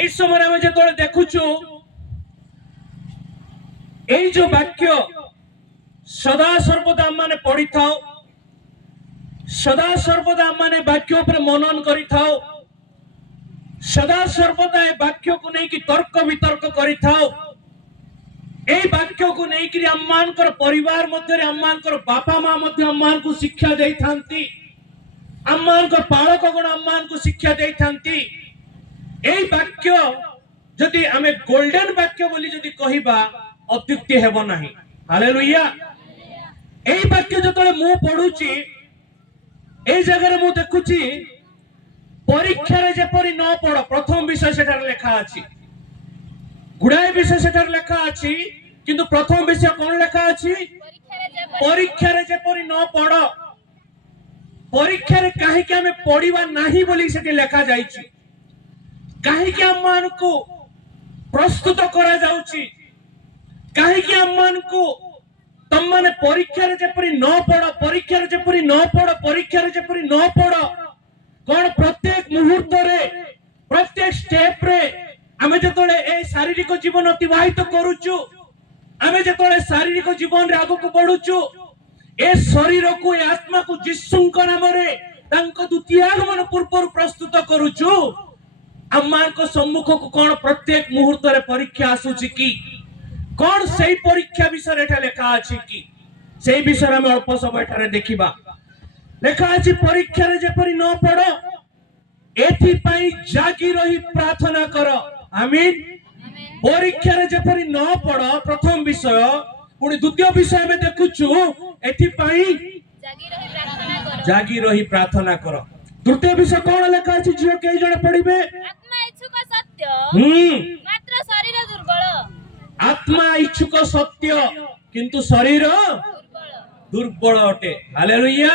এই সময় আমি যেতବେଳେ দেখুଛୁ এই যে বাক্য সদা সর্বদা মানে পড়িথাও, সদা সর্বদা মানে বাক্য উপরে মনন করিথাও, সদা সর্বদা এই বাক্যକୁ ନେଇକି তর্ক বিতর্ক করিথাও। এই বাক্যକୁ ନେଇକି ଆମମାନଙ୍କର ପରିବାର ମଧ୍ୟରେ ଆମମାନଙ୍କର ବାପା ମା ମଧ୍ୟ ଆମମାନଙ୍କୁ ଶିକ୍ଷା ଦେଇଥାନ୍ତି, ଆମମାନଙ୍କ ପାଳକ ଗଣ ଆମମାନଙ୍କୁ ଶିକ୍ଷା ଦେଇଥାନ୍ତି। এই বাক্য যদি ଆମେ ଗୋଲ୍ଡେନ ବାକ୍ୟ ବୋଲି ଯଦି କହିବା ଅତ୍ୟୁକ୍ତି ହେବ ନାହିଁ। ହାଲେଲୁୟା। এই বাক্য ଯେତେବେଳେ ମୁଁ ପଢୁଛି এই ଜାଗାରେ ମୁଁ ଦେଖୁଛି ପରୀକ୍ଷାରେ ଯେପରି ନ ପଡ, ପ୍ରଥମ ବିଷୟ ସେଠାରେ ଲେଖା ଅଛି। ଗୁଡାଏ ବିଷୟ ସେଠାରେ ଲେଖା ଅଛି, କିନ୍ତୁ ପ୍ରଥମ ବିଷୟ କଣ ଲେଖା ଅଛି? ପରୀକ୍ଷାରେ ଯେପରି ନ ପଡ। ପରୀକ୍ଷାରେ କାହିଁକି ଆମେ ପଡିବା ନାହିଁ ବୋଲି ସେଠି ଲେଖା ଯାଇଛି, କାହିଁକି ଆମମାନଙ୍କୁ ପ୍ରସ୍ତୁତ କରାଯାଉଛି, କାହିଁକି ଆମମାନଙ୍କୁ ତମମାନେ ପରୀକ୍ଷାରେ ଯେପରି ନ ପଡ, ପରୀକ୍ଷାରେ ଯେପରି ନ ପଡ, ପରୀକ୍ଷାରେ ଯେପରି ନ ପଡ। କଣ ପ୍ରତ୍ୟେକ ମୁହୂର୍ତ୍ତରେ ପ୍ରତ୍ୟେକ ଷ୍ଟେପରେ ଆମେ ଯେତେବେଳେ এই ଶାରୀରିକ ଜୀବନ ଅତିବାହିତ କରୁଛୁ, ଆମେ ଯେତେବେଳେ ଶାରୀରିକ ଜୀବନରେ ଆଗକୁ ବଢୁଛୁ, ଏ ଶରୀରକୁ ଏ ଆତ୍ମାକୁ ଯୀଶୁଙ୍କ ନାମରେ ତାଙ୍କ ଦ୍ୱିତୀୟ ଆଗମନ ପୂର୍ବରୁ ପ୍ରସ୍ତୁତ କରୁଛୁ। ଆମମାନଙ୍କ ସମ୍ମୁଖକୁ କଣ ପ୍ରତ୍ୟେକ ମୁହୂର୍ତ୍ତରେ ପରୀକ୍ଷା ଆସୁଛି କି? କଣ ସେଇ ପରୀକ୍ଷା ବିଷୟରେ ଏଠାରେ ଲେଖା ଅଛି କି? ସେଇ ବିଷୟରେ ଆମେ ଅଳ୍ପ ସମୟ ଏଠାରେ ଦେଖିବା। ଲେଖା ଅଛି ପରୀକ୍ଷାରେ ଯେପରି ନ ପଡ, ଏଥିପାଇଁ ଜାଗି ରହି ପ୍ରାର୍ଥନା କର। ଆମିନ୍। ପରୀକ୍ଷାରେ ଯେପରି ନ ପଡ, ପ୍ରଥମ ବିଷୟ। ପୁଣି ଦ୍ୱିତୀୟ ବିଷୟ ଆମେ ଦେଖୁଛୁ, ଏଥିପାଇଁ ଜାଗି ରହି ପ୍ରାର୍ଥନା କର। ତୃତୀୟ ବିଷୟ କଣ ଲେଖା ଅଛି? ଝିଅ କେହି ଜଣେ ପଢିବେ? ଆତ୍ମା ଇଚ୍ଛୁକ ସତ୍ୟ, ମାତ୍ର ଶରୀର ଦୁର୍ବଳ। ଆତ୍ମା ଇଚ୍ଛୁକ ସତ୍ୟ, କିନ୍ତୁ ଶରୀର ଦୁର୍ବଳ ଅଟେ। Hallelujah,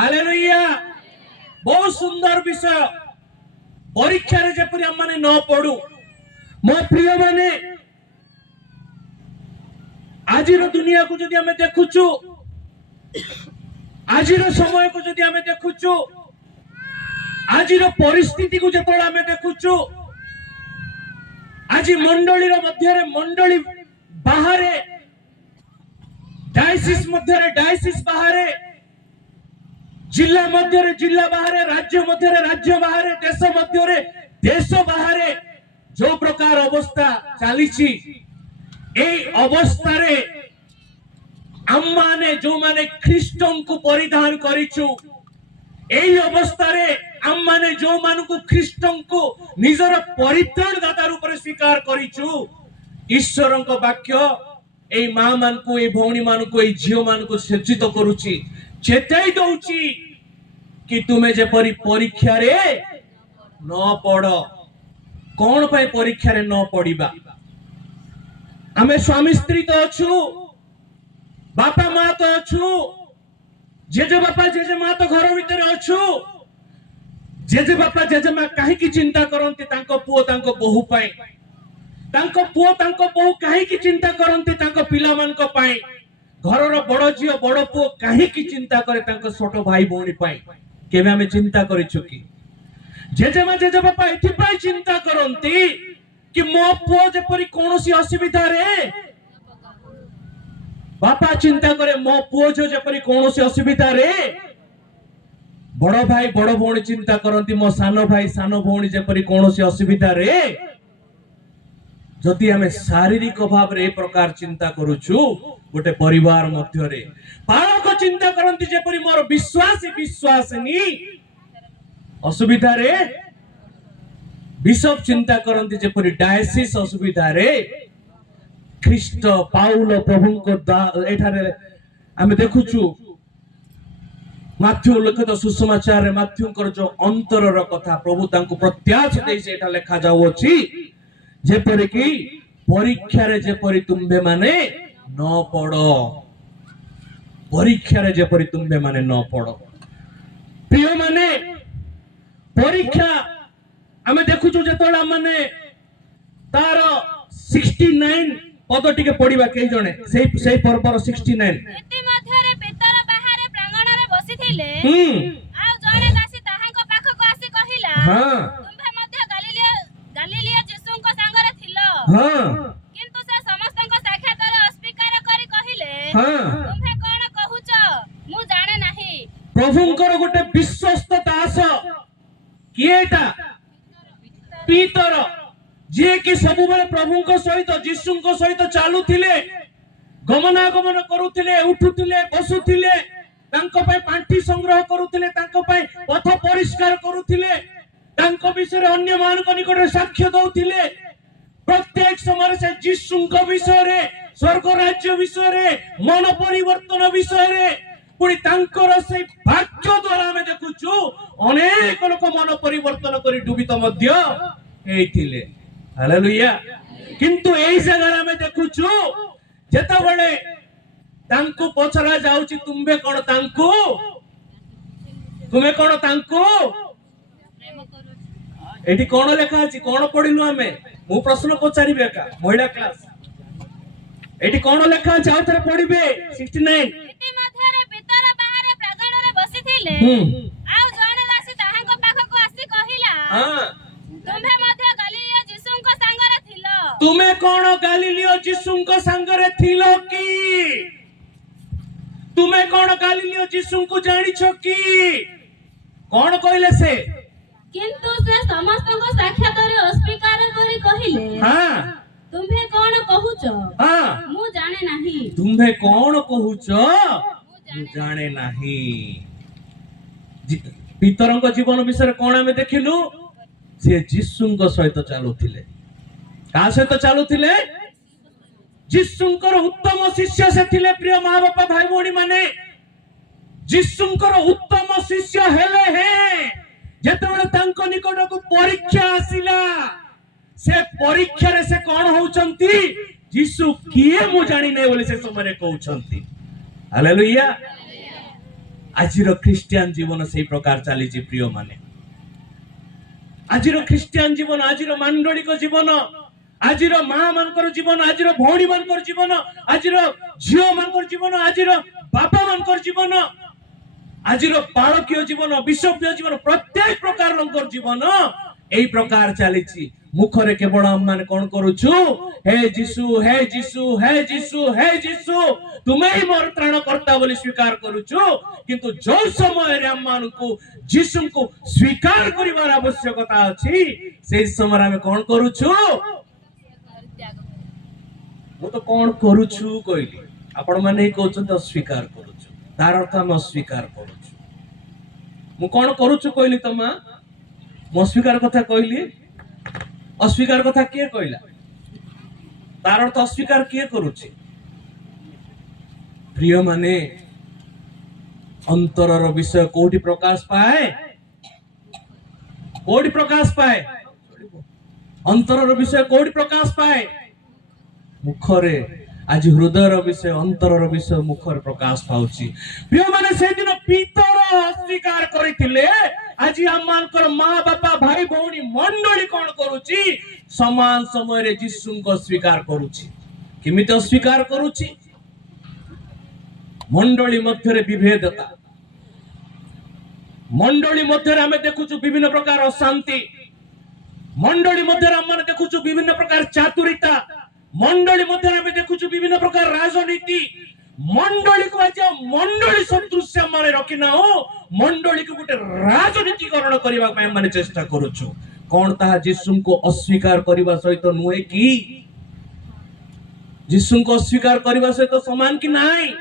hallelujah. ବହୁତ ସୁନ୍ଦର ବିଷୟ। ପରୀକ୍ଷାରେ ଯେପରି ଆମମାନେ ନ ପଡୁ। ମୋ ପ୍ରିୟ ମାନେ, ଆଜିର ଦୁନିଆକୁ ଯଦି ଆମେ ଦେଖୁଛୁ, ଆଜିର ସମୟକୁ ଯଦି ଆମେ ଦେଖୁଛୁ, ଆଜିର ପରିସ୍ଥିତିକୁ ଯେତେବେଳେ ଆମେ ଦେଖୁଛୁ, ଆଜି ମଣ୍ଡଳୀର ମଧ୍ୟରେ ମଣ୍ଡଳୀ ବାହାରେ, ଡାଇସିସ୍ ମଧ୍ୟରେ ଡାଇସିସ୍ ବାହାରେ, ଜିଲ୍ଲା ମଧ୍ୟରେ ଜିଲ୍ଲା ବାହାରେ, ରାଜ୍ୟ ମଧ୍ୟରେ ରାଜ୍ୟ ବାହାରେ, ଦେଶ ମଧ୍ୟରେ ଦେଶ ବାହାରେ ଯୋଉ ପ୍ରକାର ଅବସ୍ଥା ଚାଲିଛି, এই ଅବସ୍ଥାରେ ଆମମାନେ ଯୋଉମାନେ ଖ୍ରୀଷ୍ଟଙ୍କୁ ପରିଧାନ କରିଛୁ, এই ଅବସ୍ଥାରେ ଆମମାନେ ଯୋଉମାନଙ୍କୁ ଖ୍ରୀଷ୍ଟଙ୍କୁ ନିଜର ପରିତ୍ରାଣଦାତା ରୂପରେ ସ୍ୱୀକାର କରିଛୁ, ଈଶ୍ୱରଙ୍କ ବାକ୍ୟ এই ମା ମାନଙ୍କୁ, এই ଭଉଣୀ ମାନଙ୍କୁ, এই ଝିଅ ମାନଙ୍କୁ ସଚେତ କରୁଛି, ଚେତାଇ ଦଉଛି କି ତୁମେ ଯେପରି ପରୀକ୍ଷାରେ ନ ପଡ। କଣ ପାଇଁ ପରୀକ୍ଷାରେ ନ ପଡିବା? ଆମେ ସ୍ୱାମୀ ସ୍ତ୍ରୀ ତ ଅଛୁ, ବାପା ମା ତ ଅଛୁ, ଜେଜେ ବାପା ଜେଜେ ମା ତ ଘର ଭିତରେ ଅଛୁ। ଜେଜେ ବାପା ଜେଜେ ମା କାହିଁକି ଚିନ୍ତା କରନ୍ତି ତାଙ୍କ ପୁଅ ତାଙ୍କ ବୋହୂ ପାଇଁ? ତାଙ୍କ ପୁଅ ତାଙ୍କ ବୋହୂ କାହିଁକି ଚିନ୍ତା କରନ୍ତି ତାଙ୍କ ପିଲାମାନଙ୍କ ପାଇଁ? ଘରର ବଡ ଝିଅ ବଡ ପୁଅ କାହିଁକି ଚିନ୍ତା କରେ ତାଙ୍କ ଛୋଟ ଭାଇ ଭଉଣୀ ପାଇଁ? କେବେ ଆମେ ଚିନ୍ତା କରିଛୁ କି? ଜେଜେମା ଜେଜେ ବାପା ଏଥିପାଇଁ ଚିନ୍ତା କରନ୍ତି କି ମୋ ପୁଅ ଯେପରି କୌଣସି ଅସୁବିଧାରେ, ବାପା ଚିନ୍ତା କରେ ମୋ ପୁଅ ଯେପରି କୌଣସି ଅସୁବିଧାରେ, ବଡ ଭାଇ ବଡ ଭଉଣୀ ଚିନ୍ତା କରନ୍ତି ମୋ ସାନ ଭାଇ ସାନ ଭଉଣୀ ଯେପରି କୌଣସି ଅସୁବିଧାରେ। ଯଦି ଆମେ ଶାରୀରିକ ଭାବରେ ଏ ପ୍ରକାର ଚିନ୍ତା କରୁଛୁ, ଗୋଟେ ପରିବାର ମଧ୍ୟରେ ପାଳକ ଚିନ୍ତା କରନ୍ତି ଯେପରି ମୋର ବିଶ୍ୱାସୀ ବିଶ୍ୱାସିନୀ ଅସୁବିଧାରେ, ବିଶପ ଚିନ୍ତା କରନ୍ତି ଯେପରି ଡାୟସିସ୍ ଅସୁବିଧାରେ, ଖ୍ରୀଷ୍ଟ ପାଉଲ ପ୍ରଭୁଙ୍କ ଏଠାରେ ଆମେ ଦେଖୁଛୁ ମାଥ୍ୟୁ ଲିଖିତ ସୁସମାଚାରରେ ମାଥ୍ୟୁଙ୍କର ଯୋଉ ଅନ୍ତରର କଥା ପ୍ରଭୁ ତାଙ୍କୁ ପ୍ରତ୍ୟାଶ ଦେଇ ସେଟା ଲେଖା ଯାଉଅଛି, ଯେପରିକି ପରୀକ୍ଷାରେ ଯେପରି ତୁମ୍ଭେ ମାନେ ନ ପଡ, ପରୀକ୍ଷାରେ ଯେପରି ତୁମ୍ଭେ ମାନେ ନ ପଡ। ପ୍ରିୟ ମାନେ, ପରୀକ୍ଷା ଆମେ ଦେଖୁଛୁ ଯେତେବେଳେ ଆମମାନେ ତାର 69 ପଦ ଟିକେ ପଢିବା କେହି ଜଣେ, ସେଇ ପର୍ବର 69। ଇତିମଧ୍ୟରେ ପିତର ବାହାରେ ପ୍ରାଙ୍ଗଣରେ ବସିଥିଲେ, ଆଉ ଜଣେ ଦାସୀ ତାହାଙ୍କ ପାଖକୁ ଆସି କହିଲା, ତୁମ୍ଭେ ମଧ୍ୟ हाँ କିନ୍ତୁ ସେ ସମସ୍ତଙ୍କ ସାକ୍ଷାତରେ ଅସ୍ୱୀକାର କରି କହିଲେ हाँ ତୁମ୍ଭେ କଣ କହୁଛ ମୁଁ ଜାଣେ ନାହିଁ। प्रभुंकर गोटे विश्वस्त दास किएटा पीतर जे कि सब बेले प्रभुंक सहित जीशुंक सहित चालुथिले गमनागमन करुथिले उठुथिले बसुथिले तांको पय पांठी संग्रह करुथिले तांको पय पथ परिष्कार करुथिले तांको विषय अन्य मानक निकट साक्ष्य दउथिले प्रत्येक समय से जीशुंक विषय रे स्वर्ग राज्य विषय रे मन परिवर्तन विषय रे पुणी तांकर से भाग्य द्वारा हमें देखुचु अनेक लोक मन परिवर्तन करी डुबित मध्य हेइथिले। हालेलुया। किंतु एई जगह हमें देखुचु जेतेबेले तांको पचरा जाउची तुमे कोन तांको तुमे कोन तांको एठी कोन लेखा अछि कोन पढिलु हमें मु प्रश्न पचारिबे का महिला क्लास एठी कोन लेखा अछि आ थरे पढिबे 69 इति मध्यरे भीतर बाहर प्रांगणरे बसिथिले आउ जणे दासी ताहांको पाखको आसी कहिला हां तुम्भे मध्य गलीलियो यीशुंको संगरे थिलो तुमे कोन गलीलियो यीशुंको संगरे थिलो की तुमे कोन गलीलियो यीशुंको जानिछो की कोन कहले से किंतु से समस्तको साक्षाତରେ अस्वीकार करी कहिले हां तुम्भे कोन कहूछ हां मु जाने नाही। तुम्भे कोन कहूछ मु जाने नाही। पितरंक जीवन विषय कोन हमें देखिलु से जीशुंक सहित चालुथिले का सहित चालुथिले जीशुंकर उत्तम शिष्य से थिले। प्रिय मां बापा भाई भौणी माने जीशुंकर उत्तम शिष्य हेले हैं जेतेबेले तांको निकटକୁ परीक्षा आसिला से परीक्षा रे से कोन होउचंती जीशु किए मु जानि नै बोले से समय कहउचंती। हालेलुया। आजिरो ख्रिस्टियन जीवन सेही प्रकार चली जी प्रिय माने आजिरो ख्रिस्टियन जीवन आजिरो मांडलिक जीवन आजिरो मां मानकर जीवन आजिरो भौणी मानकर जीवन आजिरो झियो मानकर जीवन आजिरो बापा मानकर जीवन आजिरो बालकीय जीवन विश्वप्रिय जीवन प्रत्येक प्रकार लोकर जीवन एई प्रकार चलीची मुखरे केवल हम माने कोन करूछु हे जीसु हे जीसु हे जीसु हे जीसु तुमे ही मोर त्राणकर्ता बोली स्वीकार करूछु किंतु जो समय रे हम मानकु जीसु को स्वीकार करिवार आवश्यकता अछि से समय हम कोन करूछु मु तो कोन करूछु कहली आपण माने ही कहउछन अस्वीकार करूछु तार अर्थ हम अस्वीकार करूछु मु कोन करूछु कहली तमा मु अस्वीकार कथा कहली अस्वीकार कथा किए कहला तार अर्थ अस्वीकार किए करूछि प्रिय माने अंतरर विषय कोठी प्रकाश पाए अंतरर विषय कोठी प्रकाश पाए मुखरे आज हृदयर विषय अंतरर विषय मुखर प्रकाश पाउछि। प्रिय माने से दिन पितर अस्वीकार करिथिले आज आमानकर मां बापा भाई भौणी मंडली कोन करूछि समान समय रे जीसु को स्वीकार करूछि। किमित अस्वीकार करूछि मंडली मध्य रे विभेदता मंडली मध्य रे हमें देखुछु विभिन्न प्रकार अशांति मंडली मध्य रे हम देखुछु विभिन्न प्रकार चातुरिता मंडली मध्य हमें देखुछु विभिन्न प्रकार राजनीति मंडली को आज मंडली सदृश्य माने रखिना हो मंडली को गोटे राजनीतिकरण करबा पय माने चेष्टा करूछु कोन ता जीसु को अस्वीकार करबा सहित नुहे की जीसु को अस्वीकार करबा सहित समान की नाही।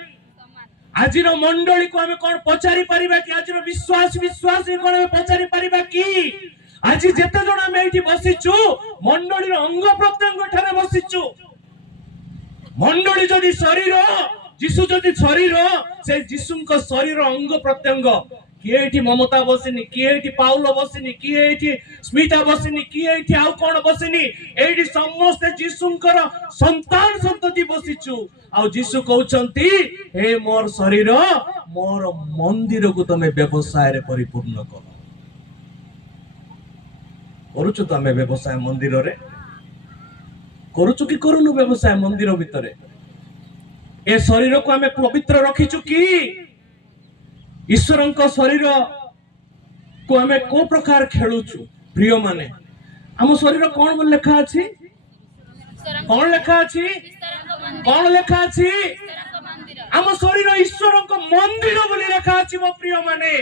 आजिर मंडली को हमें कोन पचारि परिबा कि आजिर विश्वास कोन हमें पचारि परिबा कि आज जेते जण हम एठी बसिचु मंडलीर अंग प्रत्यंग ठारे बसिचु मंडली जदि शरीर जीसु जदि शरीर से जीसुंक शरीर अंग प्रत्यंग किए एठी ममता बसिनी किए एठी पाउल बसिनी किए एठी स्मिता बसिनी किए एठी आउ कोन बसिनी एठी समस्त जीसुंकर संतान संतति बसिचु आ जीसु कहउचंती हे मोर शरीर मोर मंदिर को तमे व्यवसाय रे परिपूर्ण कर करूछु तो आमे व्यवसाय मंदिर रे करूछु कि करूनु व्यवसाय मंदिर भितरे ए शरीर को आमे पवित्र रखिछु कि ईश्वरंक शरीर को आमे को प्रकार खेलुछु। प्रिय माने हम शरीर कोन लेखा अछि कौन लेखा अछि कौन लेखा अछि आम शरीर ईश्वर मंदिर बोली लेखा अछि मो प्रिय माने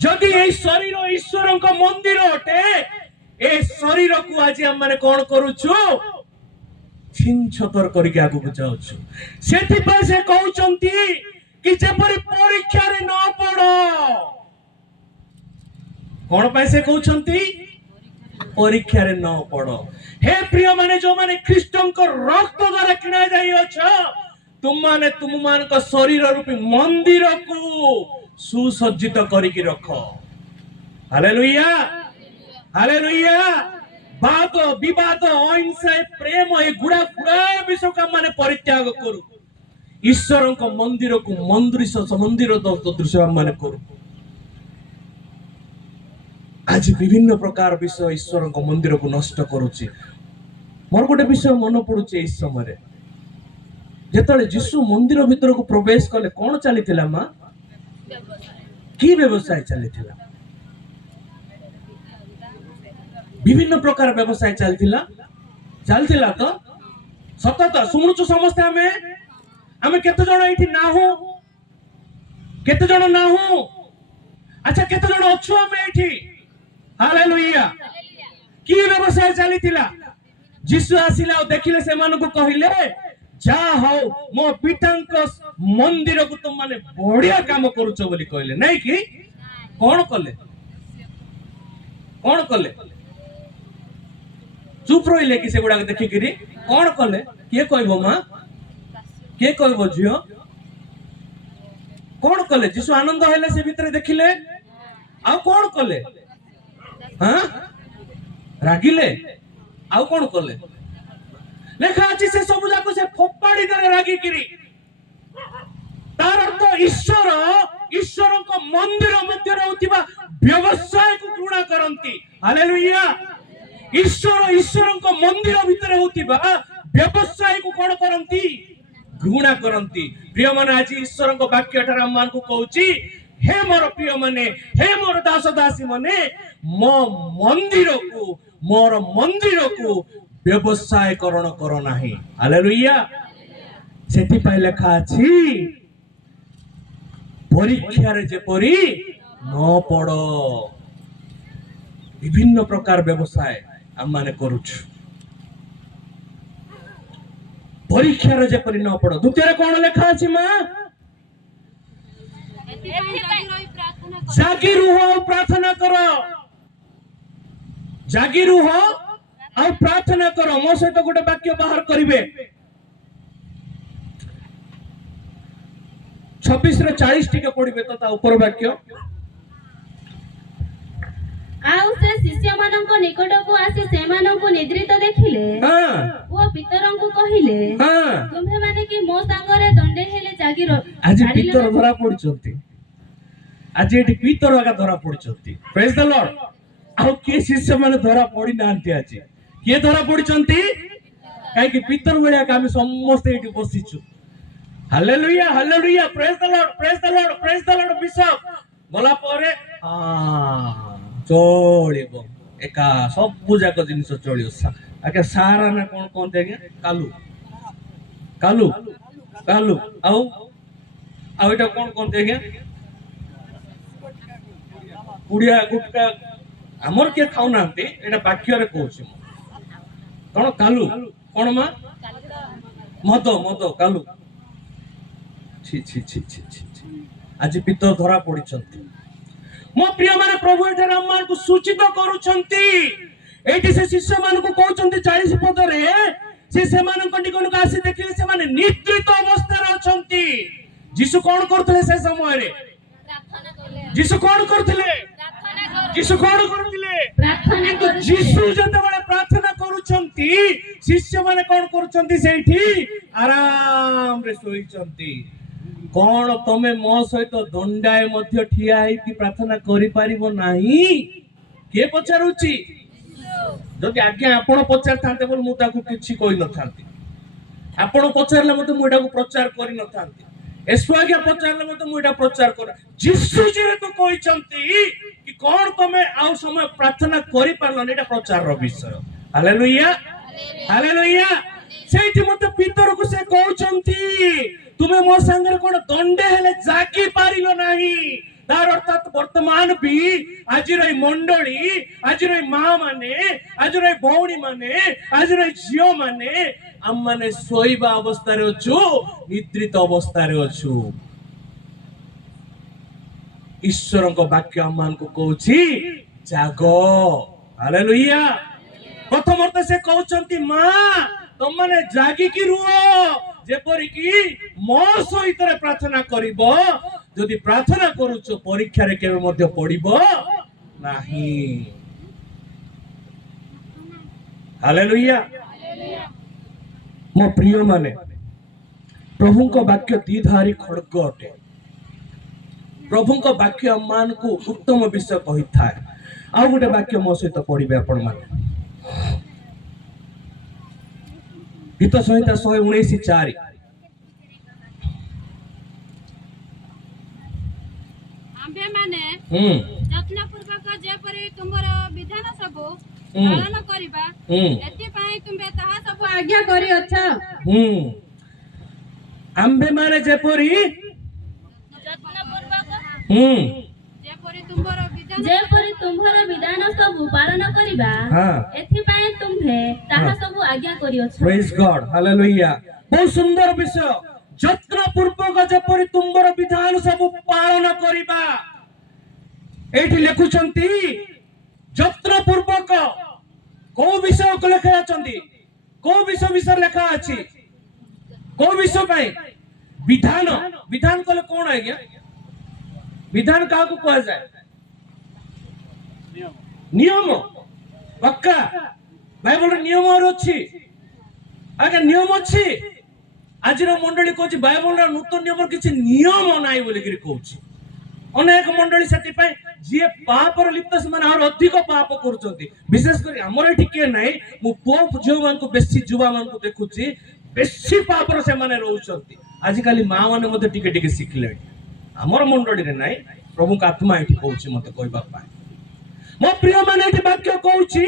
जदि ए शरीर ईश्वर मंदिर अटे ए शरीर को आज हम माने कौन करूछु छिन छतर करके आगु को जाउछु सेथि पर से कहउचंती कि जेपरि परीक्षा रे न पड़ो कौन पे से कहउचंती परीक्षा रे न पड़ो हे प्रिय माने जो माने ख्रीष्टन को रक्त द्वारा किना जाई अछ तुम मान को शरीर रूपी मंदिर को सुसज्जित करके रखो हालेलुया हालेलुया वाद विवाद अहिंसा प्रेम ए गुड़ा गुड़ा विषय का माने परित्याग करू ईश्वर को मंदिर को मंदिर दृश्य माने करू आज विभिन्न प्रकार विषय ईश्वर को मंदिर को नष्ट करुची मोर गोटे विषय मन पड़ुचे इस समय जेतले यीशु मंदिर भीतर को प्रवेश कले कौन चली माँ की व्यवसाय चली विभिन्न प्रकार व्यवसाय चलती तो सतत शुणुचु समस्ते आमे केते जण एठी ना हो केते जण ना हो अच्छा केते जण अछु आमे एठी हालेलुया की व्यवसाय चलीथिला यीशु आसिला देखिले से मान को कहिले जा हो मो पितांक मंदिर को तुम माने बढ़िया काम करूछ बोली कहले नहीं कि कौन कले चुप रहिले कि से गुडा देखि करी कौन कले के कहबो मां के कहबो जियो कौन कले यीशु आनंद हेले से भीतर देखिले आ कौन कले हां रागिले आ कौन कले लेखा अछि से सब जाको से फोपाड़ी दरे रागी किरी तार अर्थ ईश्वर को मंदिर मध्य रहउतिबा व्यवसाय को घृणा करंती हालेलुया ईश्वर को मंदिर भीतर होतिबा व्यवसाय को कोन करंती घृणा करंती प्रिय माने आज ईश्वर को वाक्य ठार मान को कहउची हे मोर प्रिय माने हे मोर दास दासी माने मोर मंदिर को व्यवसाय करण करो नाही हालेलुया सेति पय लेखा अछि परीक्षा रे जेपरि न पड़ो विभिन्न प्रकार व्यवसाय हम माने करूछु परीक्षा रे जेपरि न पड़ो द्वितीय कोन लेखा अछि मां जागी रुह प्रार्थना करो जागी रुह आ प्रार्थना करो मो सहित गोटे वाक्य बाहर करिवे 26 रे 40 टिके पढिबे तो ता ऊपर वाक्य आउ से शिष्य मानन को निकट को आसी से मानन को निद्रित देखिले हां वो पितरन को कहिले हां तुम्हे माने कि मो संगरे दंडे हेले जागी रो आज पितर धरा पड़चंती आज एठी पितर आगा धरा पड़चंती प्रेज द लॉर्ड आउ के शिष्य माने धरा पड़ी नांती आज के धरा पड़चंती काई कि पितर बेला का हम समस्त एठी बसिछु hallelujah hallelujah praise the Lord praise the Lord praise the Lord bishop बोला परे चलिबो एका सब पूजा को जिनिस चलियो आके सारा ना कोन कोन देगे कालू कालू कालू आउ आउ एटा कोन कोन देगे पुड़िया गुटका हमर के खाउ नांती एटा वाक्य रे कहूछी कोन कालू कोन मा मद मद कालू छी छी छी छी छी आज पितर धरा पड़िचंती मो प्रिय माने प्रभु एठे राममान को सूचित करूछंती एठी से शिष्य मान को कहउछंती 40 पद रे से मान कंडिकन को आसी देखिले से माने निद्रित अवस्था रे अछंती यीशु कोन करथले से समय रे प्रार्थना करले यीशु कोन करथले प्रार्थना करथले यीशु जते बळे प्रार्थना करूछंती शिष्य माने कोन करूछंती सेठी आराम रे सोईछंती कौन तमे मो सहित दंडाए मध्य ठिया कि प्रार्थना करि पारिबो नाही के पचारुची जदि आज्ञा आपण पचार थांते बोल मु ताकू किछि कहि न थांती आपण पचारले मते मु एटा को प्रचार करि न थांती एसो आज्ञा पचारले मते मु एटा प्रचार कर यीशु जे तो कहिचंती कि कौन तमे आउ समय प्रार्थना करि पारलो एटा प्रचार रो विषय हालेलुया हालेलुया सेठी मते पितर को से कहउचंती तुमे मो संगे कोन दंडे हेले जाकी पारिलो नाही तार अर्थात वर्तमान भी आज मंडली आज माँ माने आज भौणी माने आज झील माने आम माने सोईबा अवस्था अच्छु निद्रित अवस्था अच्छु ईश्वर वाक्य आम मान को कहूची जाग हालेलुया प्रथम अर्थ से कहउचंती माँ तुम माने जागिकी रुह जेपरिकी मो सहित प्रार्थना करिबो जदि प्रार्थना करूच परीक्षा रे केबे मध्य पड़िबो नाही हालेलुया मो प्रिय माने प्रभु को वाक्य द्विधारी खड्ग अटे प्रभु को वाक्य मान को उत्तम विषय कही थाए आ गोटे वाक्य मो सहित पढ़िबे आपण माने गीत संहिता 119:4 आम्भे माने यत्नपूर्वक जेपरि तुमर विधान सब पालन करिबा एति पई तुमे ताहा सब आज्ञा करि अछ आम्भे माने जेपरि यत्नपूर्वक जेपरि तुमर विधान सब पालन करिबा एति पई तुमे ताहा सब आज्ञा करि अछ प्रेज गॉड हालेलुया बहुत सुंदर विषय यत्नपूर्वक जेपरि तुमर विधान सब पालन करिबा एठी लेखुचंती यत्नपूर्वक को विषय को लेखा अछंती को विषय विषय लेखा अछि को विषय पई विधान विधान कले कोन है गया विधान का को कह जाए नियम पक्का बाइबल रे नियम और अछि आगे नियम अछि आज रो मंडली कहछि बाइबल रे नूतन नियम रे किछि नियम नाइ बोली करी कहछि अनेक मंडली सेति पय जे पाप रे लिप्त से माने और अधिक पाप करूचंती विशेष करी हमर एठी के नाही मु पोप जो मान को बेसी जुवा मान को देखुछि बेसी पाप रे से माने रहउचंती आज काली मां माने मते टिके टिके सिखले हमर मंडली रे नाही प्रभु का आत्मा एठी कहछि मते कहबा पाए मो प्रिय माने एठी वाक्य कहछि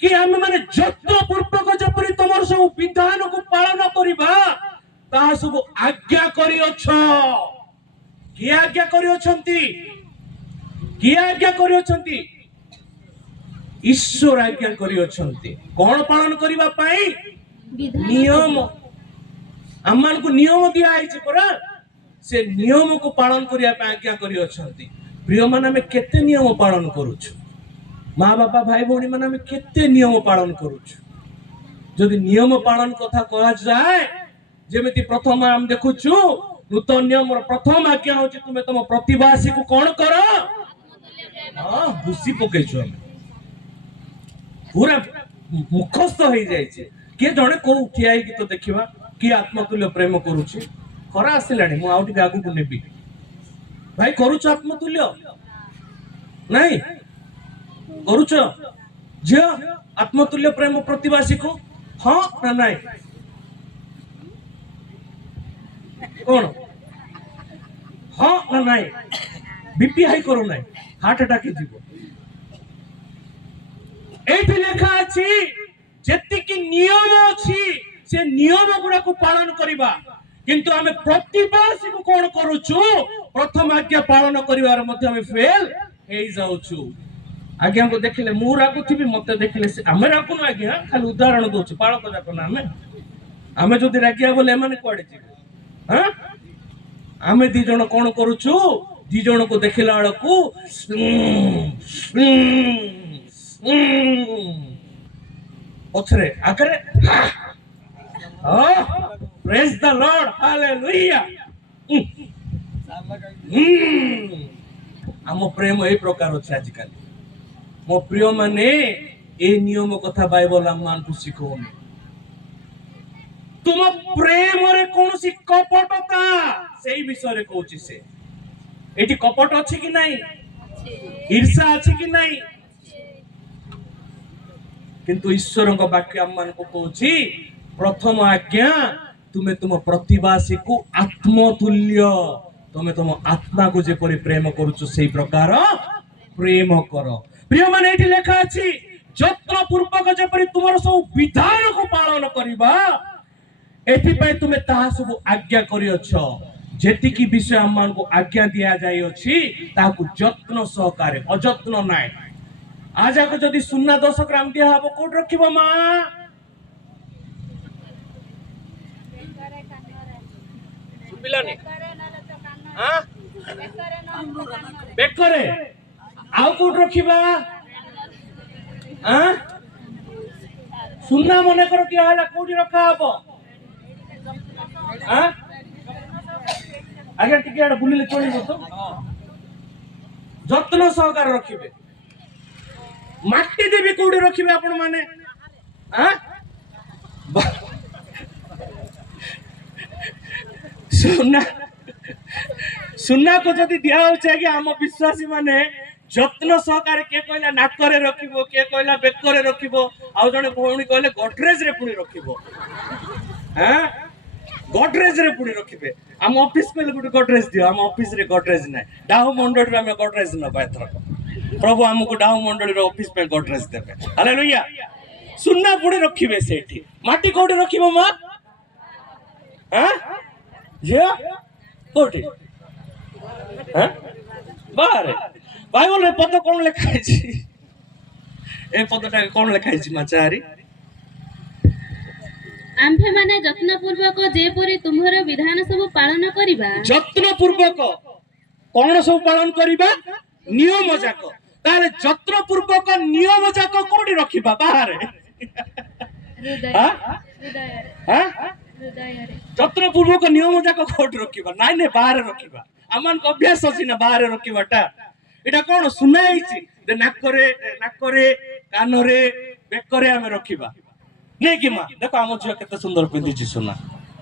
कि हम माने जत्न पूर्वक जेपरि तमर सब विधान को पालन करिबा ता सब आज्ञा करि अछ कि आज्ञा करि अछंती कि आज्ञा करि अछंती ईश्वर आज्ञा करि अछंती कोन पालन करिबा पई नियम हमन को नियम दिया आइछि परा से नियम को पालन करिया पे आज्ञा करि अछंती प्रिय माने हम केते नियम पालन करूछु माँ बापा भाई भौणी माने हम केते नियम पालन करूछु जदि नियम पालन कथा कहा जाए जेमिति प्रथम हम देखुछु नूतन नियम प्रथम आज्ञा होछि तुमे तम प्रतिवासी को कोन कर हां घुसी पकेछु हम पूरा मुखस्थ हो जाय छै के जणे को उठियाई की तो देखिबा कि आत्मतुल्य प्रेम करूछि खरा आसिलाणी मु आउटी आगु को नेबी भाई करूछ आत्मतुल्य नहीं करूछ जे आत्मतुल्य प्रेम प्रतिवासी को हां ना नहीं कौन हां ना नहीं बीपी हाई करू नहीं हार्ट अटैक जीवो एठी लेखा अछि जेति कि नियम अछि से नियम गुडा को पालन करिबा किंतु हमें प्रतिवासी को कोन करूछु प्रथम आज्ञा पालन करिवार मध्ये हमें फेल हे जाउछु आज्ञा को देखिले मु रागु थिबी मते देखिले हमें रागु न आज्ञा खाली उदाहरण दोछु पालक जाक ना हमें जदि रागिया बोले माने कोडे छी हां हमें दी जण कोन करूछु दी जण को देखिला वाला पछरे आकरे प्रेज द लॉर्ड हालेलुया हम प्रेम ए प्रकार अछि आजकल मो प्रिय माने ए नियम कथा बाइबल हम मान को सिखोनी तुम प्रेम रे कोनोसी कपटता सेही विषय रे कहूची से एटी कपट अछि कि नाही ईर्ष्या अछि कि नाही किंतु ईश्वर को वाक्य हम मान को कहूची प्रथम आज्ञा तुमे तुम प्रतिवासी को आत्मतुल्य तुमे तुम आत्मा को जेपरि प्रेम करूछु सेही प्रकार प्रेम करो प्रिय माने एठी लेखा अछि जत्न पूर्वक जेपरि तुमर सब विधान को रखिबा एथिपाई तुमे ताहा सब आज्ञा करियछ जेतिकी विषय हम को आज्ञा दिया जाय अछि ताकू जत्न सहकारे अजत्न नाय आज आको जदि सुन्ना 10 ग्राम दिया हबो कोड रखिबो मा सुबिलानी हां बेकरे आउ कोड रखिबा हां सुन्ना मने करो कि आला कोडी रखा हबो हां आगे टिके आड़ बुलिले चलिबो तो जत्न सहकार रखिबे माटी देवी कोडी रखिबे आपण माने हां सुन्ना सुन्ना को जदि दिया होचे कि हम विश्वासी माने जत्न सहकार के कहला नाकरे रखिबो के कहला बेकरे रखिबो आ जने भौणी कहले गोडरेज रे पुणी रखिबो हां गोडरेज रे पुणी रखिबे हम ऑफिस पे गुड गोडरेज दियो हम ऑफिस रे गोडरेज नै डाउ मंडळ रे हम गोडरेज न पाथर प्रभु हमको डाउ मंडळ रे ऑफिस पे गोडरेज देबे हालेलुया सुन्ना पुणी रखिबे सेठी माटी कोडी रखिबो मा हां जे कोडी हां बारे बाइबल रे पद कोन लिखाइ छी ए पदटा कोन लिखाइ छी माचारी आम्भे माने जत्न पूर्वक जेपरि तुम्हर विधान सब पालन करिबा जत्न पूर्वक कोन सब पालन करिबा नियम जाक ताले जत्न पूर्वक नियम जाक कोडी रखिबा बाहर हृदय हां हृदय हां हृदय रे जत्न पूर्वक नियम जाक कोडी रखिबा नाइ ने बाहर रखिबा अमान को अभ्यास अछि ना बाहर रखिबाटा एटा कोन सुनाइछि जे नाकरे कानरे बेकरे हम रखिबा नै कि मा देखो हम झियो केते सुंदर पिंदिछि सुना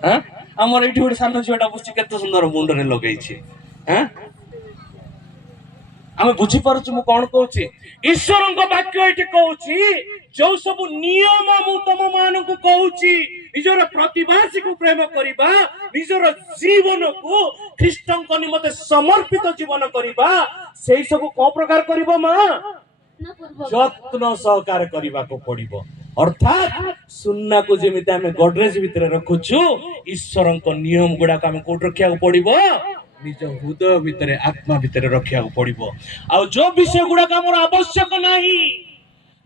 हां हमर एठी गोटे सान झियोटा बसि केते सुंदर मुंड रे लगैछि हां हम बुझी परछु मु कोन कहूछि ईश्वरन को वाक्य एठी कहूछि जो सब नियम मु तम मान को कहूछि निजर प्रतिवासी को प्रेम करिबा निजर जीवन को ख्रीष्टन को निमते समर्पित जीवन करिबा सेही सब को प्रकार करिबो मा जत्न सहकार करिबा को पड़िबो अर्थात सुन्ना को जेमिते हमें गोडरेज भितर रखुछु ईश्वरन को नियम गुडा को हमें कोड रखिया को पड़िबो निज हृदय भितर आत्मा भितर रखिया को पड़िबो आ जो विषय गुडा का हमर आवश्यक नाही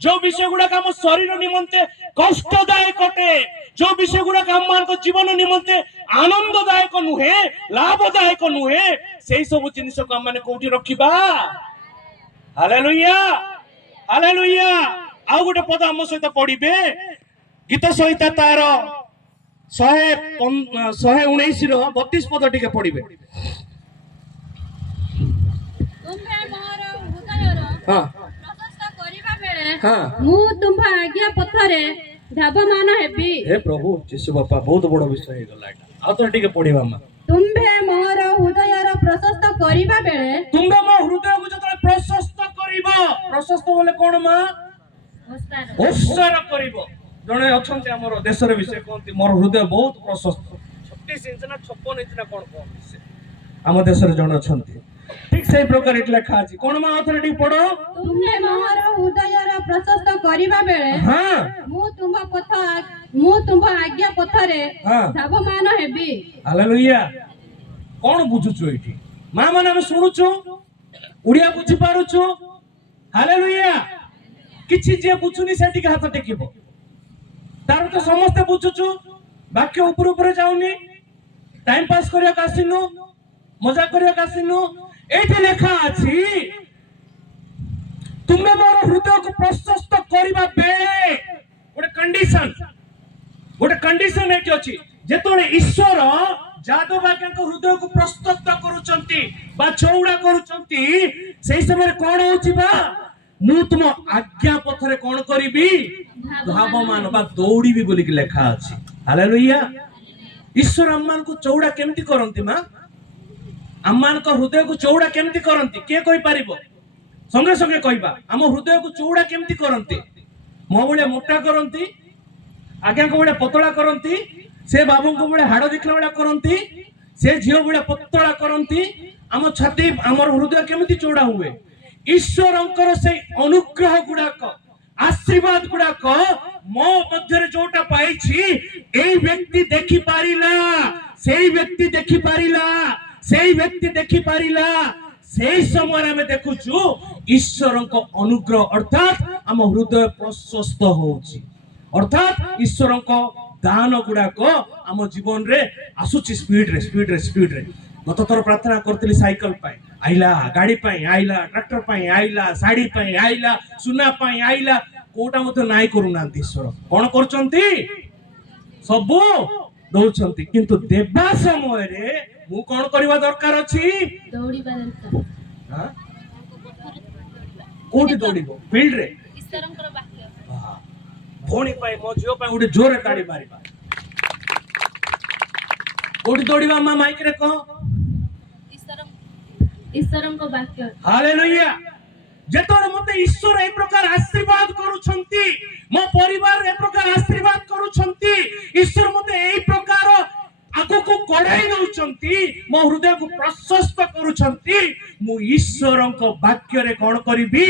जो विषय गुडा का हम शरीर निमंते कष्टदायक अटे जो विषय गुडा का हम मान को जीवन निमंते आनंददायक नुहे लाभदायक नुहे सेही सब जिनिस को हम माने कोठी रखिबा हालेलुया हालेलुया आ गोटे पद हम सहित पढ़िबे गीत सहित तार 119 रो 32 पद टिके पढ़िबे तुम्हे मोर हृदयर हां प्रशस्त करिबा बेले हां मु तुम्हा आज्ञा पथरे धावमान हेबी हे प्रभु यीशु बापा बहुत बड़ विषय हे गला एटा आ तो टिके पढ़िबा मा तुम्हे मोर हृदयर प्रशस्त करिबा बेले तुम्हे मो हृदय को जतले प्रशस्त करिबो प्रशस्त बोले कोन मा ओसार करिबो जने अछंती हमर देशर विषय कोंती मोर हृदय बहुत प्रशस्त 36 इंच ना 56 इंच ना कोन कोन से हम देशर जने अछंती ठीक सही प्रकार इट लिखा अछि कोन मा अथॉरिटी पढो तुम्हे मोर हृदयर प्रशस्त करिबा बेले हां मु तुम आज्ञा पथरे हां धावमान हेबी हालेलुया कोन बुझुछु एठी मा माने हम सुनुछु उड़िया बुझी पारुछु हालेलुया किछि जे बुझुनी सेठी के हाथ टेकिबो तार तो समस्त बुझुछु वाक्य ऊपर ऊपर जाउनी टाइम पास करिया कासिनु मजा करिया कासिनु एठी लेखा अछि तुमे मोर हृदय को प्रशस्त करिबा बेले गोटे कंडीशन एठी अछि जेतोले ईश्वर जादू वाक्य को हृदय को प्रशस्त करूचंती बा चौड़ा करूचंती सेही समय कोन होछि बा मु तुम आज्ञा पथरे कोन करिबी धावमान बा दौड़ीबी बोली कि लेखा अछि हालेलुया ईश्वर अम्मान को चौड़ा केमती करंती मा अम्मान को हृदय को चौड़ा केमती करंती के कहि पारिबो संगे संगे कहबा हम हृदय को चौड़ा केमती करंती मो बळे मोटा करंती आज्ञा को बळे पतला करंती से बाबू को बळे हाड़ देखला बळे करंती से झियो बळे पतला करंती हम छाती हमर हृदय केमती चौड़ा हुए ईश्वरंकर से अनुग्रह गुडाक आशीर्वाद गुडाक मो मध्य जोटा पाइछि এই ব্যক্তি দেখি পারিলা, সেই ব্যক্তি দেখি পারিলা, সেই ব্যক্তি দেখি পারিলা, সেই সময় আমি দেখুছু ঈশ্বরଙ୍କ অনুগ্রহ অর্থাৎ ଆମ ହୃଦୟ ପ୍ରଶସ୍ତ ହଉଛି, ଅର୍ଥାৎ ଈଶ୍ୱରଙ୍କ ଦାନ ଗୁଡାକ ଆମ ଜୀବନରେ ଆସୁଛି ସ୍ପିଡରେ। ଗତ ଥର ପ୍ରାର୍ଥନା କରିଥିଲି ସାଇକେଲ ପାଇଁ ଆଇଲା, ଗାଡି ପାଇଁ ଆଇଲା, ଟ୍ରାକ୍ଟର ପାଇଁ ଆଇଲା, ଶାଢୀ ପାଇଁ ଆଇଲା, ସୁନା ପାଇଁ ଆଇଲା, କୋଉଟା ମଧ୍ୟ ନାଇଁ କରୁନାହାନ୍ତି। ଈଶ୍ୱର କଣ କରୁଛନ୍ତି? ସବୁ ଦଉଛନ୍ତି, କିନ୍ତୁ ଦେବା ସମୟରେ ମୁଁ କଣ କରିବା ଦରକାର ଅଛି? ଦୌଡ଼ିବା ଦରକାର। କୋଉଠି ଦୌଡ଼ିବ? ଫିଲ୍ଡରେ। ଈଶ୍ୱରଙ୍କର ବାକ୍ୟ। ଭଉଣୀ ପାଇଁ, ମୋ ଝିଅ ପାଇଁ ଗୋଟେ ଜୋରରେ ତାଳି ମାରିବା। କୋଉଠି ଦୌଡ଼ିବା ମା? ମାଇକରେ କହ। ଈଶ୍ୱରଙ୍କ ବାକ୍ୟ। ହାଲେଲୁୟା। ଯେତେବେଳେ ମତେ ଈଶ୍ୱର ଏ ପ୍ରକାର ଆଶୀର୍ବାଦ କରୁଛନ୍ତି, ମୋ ପରିବାର ଏ ପ୍ରକାର ଆଶୀର୍ବାଦ କରୁଛନ୍ତି, ଈଶ୍ୱର ମତେ এই ପ୍ରକାର ଆଗକୁ କଢାଇ ନଉଛନ୍ତି, ମୋ ହୃଦୟକୁ ପ୍ରଶସ୍ତ କରୁଛନ୍ତି, ମୁଁ ଈଶ୍ୱରଙ୍କ ବାକ୍ୟରେ କଣ କରିବି?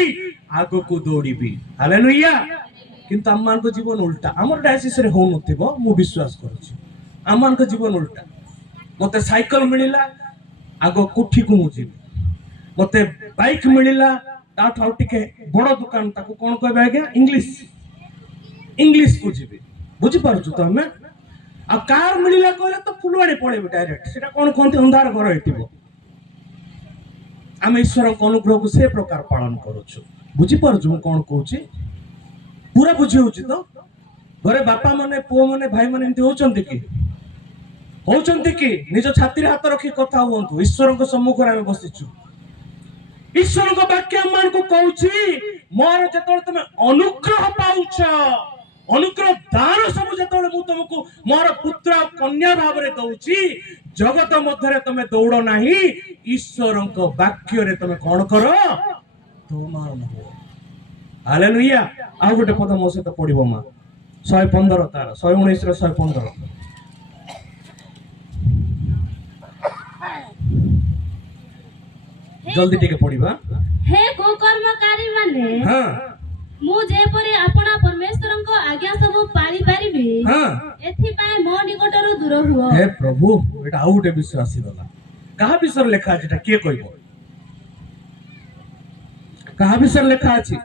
ଆଗକୁ ଦୌଡ଼ିବି। ହାଲେଲୁୟା। କିନ୍ତୁ ଆମମାନଙ୍କ ଜୀବନ ଉଲ୍ଟା। ଆମର ଡାଇସିସରେ ହଉନଥିବ, ମୁଁ ବିଶ୍ୱାସ କରୁଛି। ଆମମାନଙ୍କ ଜୀବନ ଉଲ୍ଟା। ମତେ ସାଇକେଲ ମିଳିଲା, ଆଗ କୋଠିକୁ ମୁଁ ଯିବି। ମତେ ବାଇକ ମିଳିଲା, ତାଠୁ ଆଉ ଟିକେ ବଡ ଦୋକାନ, ତାକୁ କଣ କହିବା ଆଜ୍ଞା? ଇଂଲିଶ କୁ ଯିବି। ବୁଝିପାରୁଛୁ ତ ଆମେ? ଆଉ କାର ମିଳିଲା କହିଲେ ତ ଫୁଲବାଣୀ ପଳେଇବି ଡାଇରେକ୍ଟ। ସେଟା କଣ କହନ୍ତି? ଅନ୍ଧାର ଘର ହେଇଥିବ। ଆମେ ଈଶ୍ୱରଙ୍କ ଅନୁଗ୍ରହକୁ ସେ ପ୍ରକାର ପାଳନ କରୁଛୁ। ବୁଝିପାରୁଛୁ ମୁଁ କଣ କହୁଛି? ପୁରା ବୁଝି ହଉଛି ତ? ଘରେ ବାପା ମାନେ, ପୁଅ ମାନେ, ଭାଇ ମାନେ ଏମିତି ହଉଛନ୍ତି କି? ହଉଛନ୍ତି କି? ନିଜ ଛାତିରେ ହାତ ରଖି କଥା ହୁଅନ୍ତୁ। ଈଶ୍ୱରଙ୍କ ସମ୍ମୁଖରେ ଆମେ ବସିଛୁ। ଈଶ୍ୱରଙ୍କ ବାକ୍ୟ ଆମମାନଙ୍କୁ କହୁଛି, ମୋର ଯେତେବେଳେ ତମେ ଅନୁଗ୍ରହ ପାଉଛ, ଅନୁଗ୍ରହ ଦାନ ସବୁ ଯେତେବେଳେ ମୁଁ ତମକୁ ମୋର ପୁତ୍ର କନ୍ୟା ଭାବରେ ଦଉଛି, ଜଗତ ମଧ୍ୟରେ ତମେ ଦୌଡ଼ ନାହିଁ, ଈଶ୍ୱରଙ୍କ ବାକ୍ୟରେ ତମେ କଣ କର? ଦୌଡମାନ ହୁଅ। ହାଲେଲୁୟା। ଆଉ ଗୋଟେ ପଦ ମୋ ସହିତ ପଢିବ ମା। 115 ତାର 119 ର 115। ଜଲ୍ଦି ଟିକେ ପଢିବା। ହେ କୁକର୍ମକାରୀ ମାନେ, ମୁଁ ଯେପରି ଆପଣ ପରମେଶ୍ୱରଙ୍କ ଆଜ୍ଞା ସବୁ ପାଳି ପାରିବି, ଏଥିପାଇଁ ମୋ ନିକଟରୁ ଦୂର ହୁଅ। ହେ ପ୍ରଭୁ, ଏଟା ଆଉ ଗୋଟେ ବିଷୟ ଆସିଗଲା। କାହା ବିଷୟରେ ଲେଖା ଅଛି? ଏଟା କିଏ କହିବ? କାହା ବିଷୟରେ ଲେଖା ଅଛି?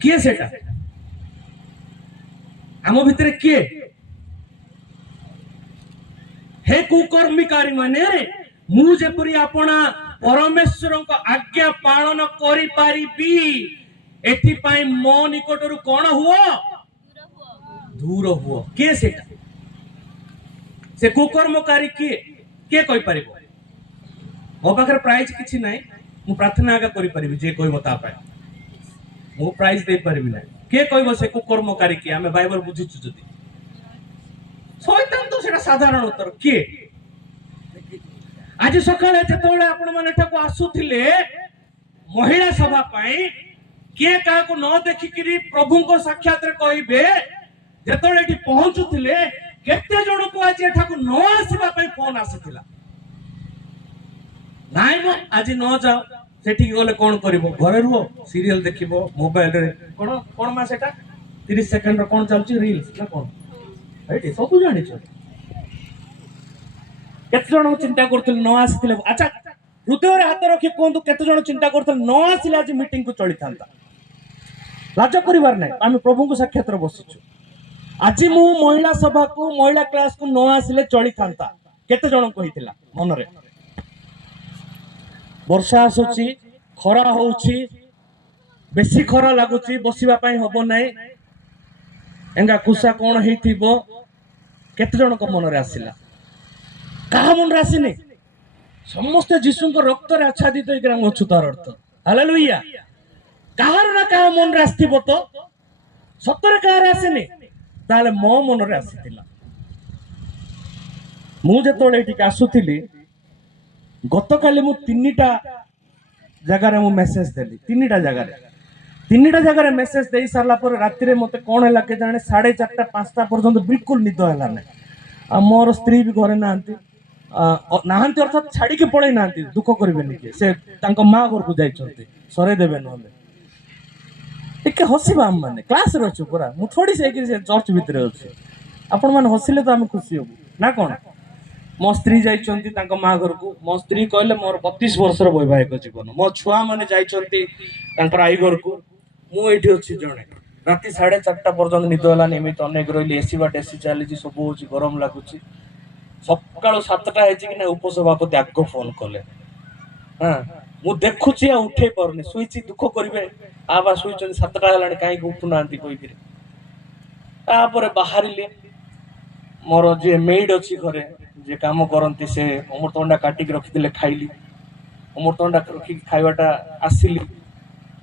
କିଏ ସେଟା? ଆମ ଭିତରେ କିଏ? ହେ କୁକର୍ମକାରୀ ମାନେ, ମୁଁ ଯେପରି ଆପଣ ପରମେଶ୍ୱରଙ୍କ ଆଜ୍ଞା ପାଳନ କରିପାରିବି, ଏଥିପାଇଁ ମୋ ନିକଟରୁ କଣ ହୁଅ? ଦୂର ହୁଅ। କିଏ ସେଟା? ସେ କୁକର୍ମକାରୀ କିଏ? କିଏ କହିପାରିବ? ମୋ ପାଖରେ ପ୍ରାଇଜ କିଛି ନାହିଁ, ମୁଁ ପ୍ରାର୍ଥନା ଆଗା କରିପାରିବି। ଯିଏ କହିବ ତା ପାଇଁ ମୁଁ ପ୍ରାଇଜ ଦେଇପାରିବି ନାହିଁ। କିଏ କହିବ ସେ କୁକର୍ମକାରୀ କିଏ? ଆମେ ବାଇବଲ ବୁଝିଛୁ ଯଦି। ଶୈତାନ ତ ସେଟା ସାଧାରଣ ଉତ୍ତର। କିଏ? ଆଜି ସକାଳେ ଯେତେବେଳେ ଆପଣ ମାନେ ଏଠାକୁ ଆସୁଥିଲେ ମହିଳା ସଭା ପାଇଁ, କିଏ କାହାକୁ ନ ଦେଖିକିରି ପ୍ରଭୁଙ୍କ ସାକ୍ଷାତରେ କହିବେ, ଯେତେବେଳେ ଏଠି ପହଞ୍ଚୁଥିଲେ କେତେ ଜଣକୁ ଆଜି ଏଠାକୁ ନ ଆସିବା ପାଇଁ ଫୋନ ଆସିଥିଲା? ନାଇଁ ମ ଆଜି ନ ଯାଅ, ସେଠିକି ଗଲେ କଣ କରିବ? ଘରେ ରୁହ, ସିରିଏଲ ଦେଖିବ, ମୋବାଇଲରେ କଣ କଣ ମା ସେଟା 30 ସେକେଣ୍ଡର କଣ ଚାଲୁଛି? ରିଲ୍ସ ନା କଣ? ଏଇଠି ସବୁ ଜାଣିଛ। କେତେ ଜଣ ଚିନ୍ତା କରୁଥିଲେ ନ ଆସିଥିଲେ? ଆଚ୍ଛା, ହୃଦୟରେ ହାତ ରଖି କୁହନ୍ତୁ, କେତେ ଜଣ ଚିନ୍ତା କରୁଥିଲେ ନ ଆସିଲେ ଆଜି ମିଟିଂ କୁ ଚଳିଥାନ୍ତା? ଲାଜ କରିବାର ନାହିଁ, ଆମେ ପ୍ରଭୁଙ୍କ ସାକ୍ଷାତରେ ବସିଛୁ। ଆଜି ମୁଁ ମହିଳା ସଭାକୁ, ମହିଳା କ୍ଲାସକୁ ନ ଆସିଲେ ଚଳିଥାନ୍ତା? କେତେ ଜଣ କହିଥିଲା ମନରେ? ବର୍ଷା ଆସୁଛି, ଖରା ହଉଛି, ବେଶୀ ଖରା ଲାଗୁଛି, ବସିବା ପାଇଁ ହବ ନାହିଁ, ଏଙ୍ଗା କୁସା କଣ ହେଇଥିବ, କେତେ ଜଣଙ୍କ ମନରେ ଆସିଲା? କାହା ମନରେ ଆସିନି? ସମସ୍ତେ ଯୀଶୁଙ୍କ ରକ୍ତରେ ଆଚ୍ଛାଦିତ ହେଇକି ଆମେ ଅଛୁ, ତାର ଅର୍ଥ। ହାଲେଲୁୟା। କାହାର ନା କାହା ମନରେ ଆସିଥିବ ତ? ସତରେ କାହାର ଆସିନି? ତାହେଲେ ମୋ ମନରେ ଆସିଥିଲା। ମୁଁ ଯେତେବେଳେ ଏଠିକି ଆସୁଥିଲି, ଗତକାଲି ମୁଁ 3ଟା ଜାଗାରେ ମୁଁ ମେସେଜ ଦେଲି। 3ଟା ଜାଗାରେ ମେସେଜ ଦେଇ ସାରିଲା ପରେ ରାତିରେ ମତେ କଣ ହେଲା କେଜାଣି 4:30 5ଟା ପର୍ଯ୍ୟନ୍ତ ବିଲକୁଲ ନିଦ ହେଲା ନାହିଁ। ଆଉ ମୋର ସ୍ତ୍ରୀ ବି ଘରେ ନାହାନ୍ତି, ଅର୍ଥାତ ଛାଡିକି ପଳେଇ ନାହାନ୍ତି, ଦୁଃଖ କରିବେନି କି, ସେ ତାଙ୍କ ମା ଘରକୁ ଯାଇଛନ୍ତି, ସରେଇ ଦେବେ ନହେଲେ। ଟିକେ ହସିବା ଆମ ମାନେ କ୍ଲାସରେ ଅଛୁ ପୁରା ମୁଁ ଥୋଡ଼ି ସେ ଚର୍ଚ୍ଚ ଭିତରେ ଅଛି ଆପଣ ମାନେ ହସିଲେ ତ ଆମେ ଖୁସି ହବୁ ନା କଣ ମୋ ସ୍ତ୍ରୀ ଯାଇଛନ୍ତି ତାଙ୍କ ମା ଘରକୁ ମୋ ସ୍ତ୍ରୀ କହିଲେ ମୋର 32 ବର୍ଷର ବୈବାହିକ ଜୀବନ ମୋ ଛୁଆ ମାନେ ଯାଇଛନ୍ତି ତାଙ୍କର ଆଈ ଘରକୁ ମୁଁ ଏଇଠି ଅଛି ଜଣେ ରାତି 4:30 ପର୍ଯ୍ୟନ୍ତ ନିଦ ହେଲାନି ଏମିତି ଅନେକ ରହିଲି ଏସି ବାଟ ଏସି ଚାଲିଛି ସବୁ ହଉଛି ଗରମ ଲାଗୁଛି ସକାଳୁ 7ଟା ହେଇଛି କି ନା ଉପସଭାପତି ଆଗ ଫୋନ କଲେ ହଁ ମୁଁ ଦେଖୁଛି ଆଉ ଉଠେଇ ପାରୁନି ଶୋଇଛି ଦୁଃଖ କରିବେ ବା ଶୋଇଛନ୍ତି 7ଟା ହେଲାଣି କାହିଁକି ଉଠୁନାହାନ୍ତି କହିକିରି ତାପରେ ବାହାରିଲି ମୋର ଯିଏ ମେଡ୍ ଅଛି ଘରେ ଯିଏ କାମ କରନ୍ତି ସେ ଅମୃତଭଣ୍ଡା କାଟିକି ରଖିଥିଲେ ଖାଇଲି ଅମୃତଭଣ୍ଡା ରଖିକି ଖାଇବାଟା ଆସିଲି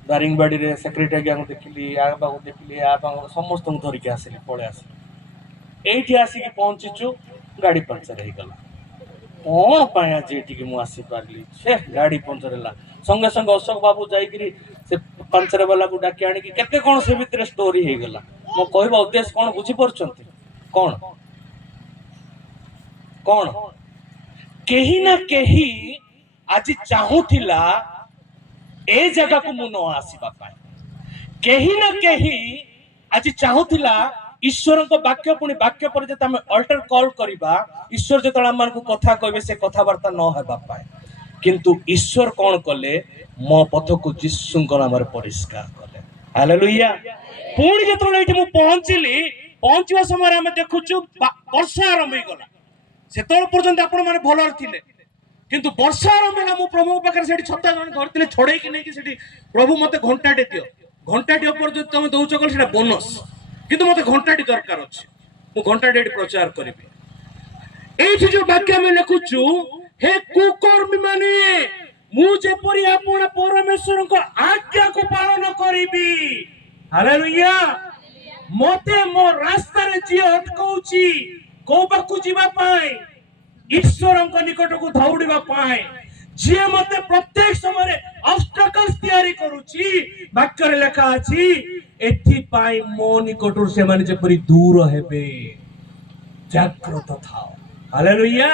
ଦାରିଙ୍ଗବାଡିରେ ସେକ୍ରେଟାରୀ ଆଜ୍ଞାଙ୍କୁ ଦେଖିଲି ଆ ବାବୁ ଦେଖିଲି ଆ ବାବୁ ସମସ୍ତଙ୍କୁ ଧରିକି ଆସିଲି ପଳେଇ ଆସିଲି ଏଇଠି ଆସିକି ପହଞ୍ଚିଛୁ ଗାଡି ପଙ୍କଚର ହେଇଗଲା କଣ ପାଇଁ ଆଜି ଏଠିକି ମୁଁ ଆସିପାରିଲି ସେ ଗାଡି ପଙ୍କଚର ହେଲା ସଙ୍ଗେ ସଙ୍ଗେ ଅଶୋକ ବାବୁ ଯାଇକିରି ସେ ପଙ୍କଚର ବାଲାକୁ ଡାକି ଆଣିକି କେତେ କଣ ସେ ଭିତରେ ଷ୍ଟୋରି ହେଇଗଲା ମୋ କହିବା ଉଦ୍ଦେଶ୍ୟ କଣ ବୁଝିପାରୁଛନ୍ତି କଣ କଣ କେହି ନା କେହି ଆଜି ଚାହୁଁଥିଲା ଏ ଜାଗାକୁ ମୁଁ ନ ଆସିବା ପାଇଁ କେହି ନା କେହି ଆଜି ଚାହୁଁଥିଲା ଈଶ୍ୱରଙ୍କ ବାକ୍ୟ ପୁଣି ବାକ୍ୟ ପରେ ଯେତେ ଆମେ ଅଲ୍ଟର କଲ୍ କରିବା ଈଶ୍ୱର ଯେତେବେଳେ ଆମମାନଙ୍କୁ କଥା କହିବେ ସେ କଥାବାର୍ତ୍ତା ନ ହେବା ପାଇଁ କିନ୍ତୁ ଈଶ୍ୱର କଣ କଲେ ମୋ ପଥକୁ ଯୀଶୁଙ୍କ ନାମରେ ପରିଷ୍କାର କଲେ ହାଲେଲୁୟା ପୁଣି ଯେତେବେଳେ ଏଇଠି ମୁଁ ପହଞ୍ଚିବା ସମୟରେ ଆମେ ଦେଖୁଛୁ ବର୍ଷା ଆରମ୍ଭ ହେଇଗଲା ସେତେବେଳେ ପର୍ଯ୍ୟନ୍ତ ଆପଣ ମାନେ ଭଲରେ ଥିଲେ କିନ୍ତୁ ବର୍ଷା ଆରମ୍ଭ ହେଲା ମୁଁ ପ୍ରଭୁଙ୍କ ପାଖରେ ସେଠି ଛତା ଜଣେ ଧରିଥିଲେ ଛଡେଇକି ନେଇକି ସେଠି ପ୍ରଭୁ ମତେ ଘଣ୍ଟାଟେ ଦିଅ ଘଣ୍ଟାଟି ଉପରେ ଯଦି ତମେ ଦଉଛ କହିଲେ ସେଟା ବୋନସ୍ କିନ୍ତୁ ମତେ ଘଣ୍ଟାଟି ଦରକାର ଅଛି ମୁଁ ଘଣ୍ଟାଟି ଏଠି ପ୍ରଚାର କରିବି ଏଇଠି ଯୋଉ ବାକ୍ୟ ଆମେ ଲେଖୁଛୁ ହେ କୁକର୍ମୀ ମାନେ ମୁଁ ଯେପରି ଆପଣ ପରମେଶ୍ୱରଙ୍କ ଆଜ୍ଞାକୁ ପାଳନ କରିବି ହାଲେଲୁୟା ମତେ ମୋ ରାସ୍ତାରେ ଯିଏ ଅଟକଉଛି କୋଉ ପାଖକୁ ଯିବା ପାଇଁ ଈଶ୍ୱରଙ୍କ ନିକଟକୁ ଦୌଡ଼ିବା ପାଇଁ ଯିଏ ମତେ ପ୍ରତ୍ୟେକ ସମୟରେ ଅବଷ୍ଟାକଲ୍ସ ତିଆରି କରୁଛି ବାକ୍ୟରେ ଲେଖା ଅଛି ଏଥିପାଇଁ ମୋ ନିକଟରୁ ସେମାନେ ଯେପରି ଦୂର ହେବେ ଜାଗ୍ରତ ଥାଅ ହାଲେଲୁୟା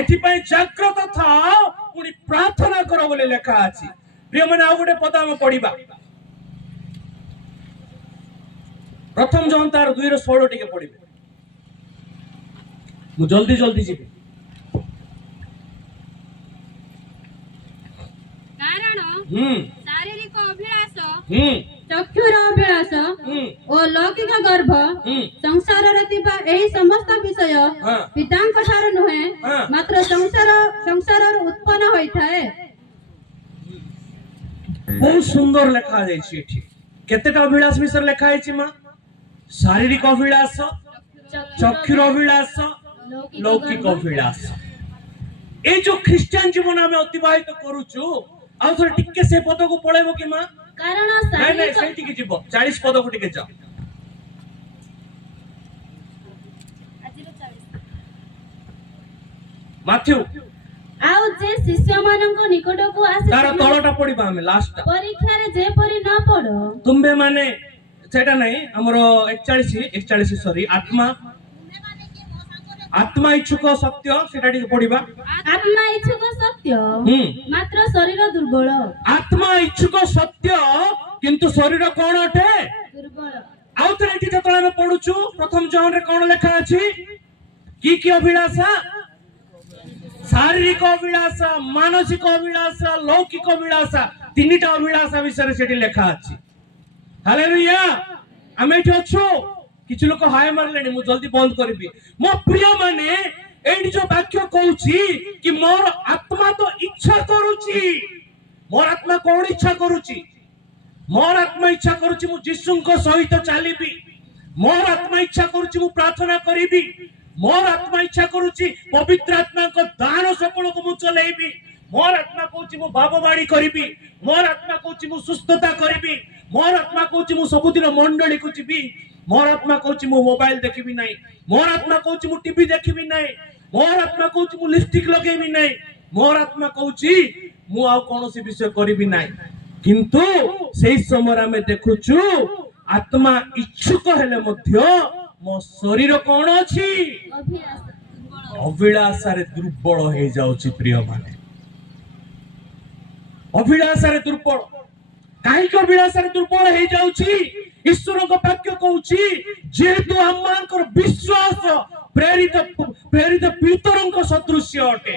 ଏଥିପାଇଁ ଜାଗ୍ରତ ଥାଅ ପୁଣି ପ୍ରାର୍ଥନା କର ବୋଲି ଲେଖା ଅଛି ପ୍ରିୟମାନେ ଆଉ ଗୋଟେ ପଦ ଆମେ ପଢିବା ପ୍ରଥମ ଜହନ ତାର 2:16 ଟିକେ ପଢିବେ ମୁଁ ଜଲ୍ଦି ଯିବି କାରଣ ଶାରୀରିକ ଅଭିଳାଷ ଚକ୍ଷୁର ଅଭିଳାଷ ଓ ଲୌକିକ ଗର୍ଭ ସଂସାରରେ ଥିବା ଏହି ସମସ୍ତ ବିଷୟ ପିତାଙ୍କ ଠାରୁ ନୁହେଁ ମାତ୍ର ସଂସାରରୁ ଉତ୍ପନ୍ନ ହୋଇଥାଏ ବହୁତ ସୁନ୍ଦର ଲେଖା ଯାଇଛି ଏଠି କେତେଟା ଅଭିଳାଷ ବିଷୟରେ ଲେଖା ହେଇଛି ମା ଶାରୀରିକ ଅଭିଳାଷ ଚକ୍ଷୁର ଅଭିଳାଷ ଲୌକିକ ଅଭିଳାଷ এই যে খ্রিস্টান জীবন আমি অতিবাহিত করুଛୁ ଆଉ ଥରେ ଟିକେ ସେ ପଦକୁ ପଳେଇବ କି ମା କାରଣ ନାଇଁ ନାଇଁ ସେଇଠିକି ଯିବ 40 ପଦକୁ ଟିକେ ଯାଅ ମାଥ୍ୟୁ ଆଉ ଯେ ଶିଷ୍ୟମାନଙ୍କ ନିକଟକୁ ଆସି ତାର ତଳଟା ପଢିବା ଆମେ ଲାଷ୍ଟଟା ପରୀକ୍ଷାରେ ଯେପରି ନ ପଡ ତୁମ୍ଭେ ମାନେ ସେଟା ନାହିଁ ଆମର 41 ସରି आत्मा इच्छुक सत्य सेटा टिके पढिबा आत्मा इच्छुक सत्य मात्र शरीर दुर्बल आत्मा इच्छुक सत्य किंतु शरीर कोन अटे दुर्बल आउ तरे एठी जतळे हम पढुछु प्रथम जहन रे कोन लेखा अछि की अभिलाषा शारीरिक अभिलाषा मानसिक अभिलाषा लौकिक अभिलाषा तीनटा अभिलाषा विषय सेठी लेखा अछि हालेलुया हम एठी अछु किछु लोक हाय मारलेनी मु जल्दी बंद करबी मो प्रिय माने एठी जो वाक्य कहूची कि मोर आत्मा तो इच्छा करूची मोर आत्मा कोन इच्छा करूची मोर आत्मा इच्छा करूची मु जिसुंको सहित चालीबी मोर आत्मा इच्छा करूची मु प्रार्थना करिबी मोर आत्मा इच्छा करूची पवित्र आत्मा को दान सकल को मु चलेबी मोर आत्मा कहूची मु बाबवाड़ी करिबी मोर आत्मा कहूची मु सुस्थता करिबी मोर आत्मा कहूची मु सबुदिन मंडली को जीबी मोर आत्मा कहूची मु मोबाइल देखिबी नाही मोर आत्मा कहूची मु टीवी देखिबी नाही मोर आत्मा कहूची मु लिपस्टिक लगेबी नाही मोर आत्मा कहूची मु आ कोनोसी विषय करिबी नाही किंतु सेही समय हमें देखुछु आत्मा इच्छुक हेले मध्य मो शरीर कोन अछि अभिलाषा रे दुर्बल हे जाउची प्रिय माने अभिलाषा रे दुर्बल କାହିଁକି ଅଭିଳାଷରେ ଦୁର୍ବଳ ହେଇଯାଉଛି? ଈଶ୍ୱରଙ୍କ ବାକ୍ୟ କହୁଛି ଯେହେତୁ ଆମମାନଙ୍କର ବିଶ୍ୱାସ ପ୍ରେରିତ ପିତରଙ୍କ ସଦୃଶ୍ୟ ଅଟେ।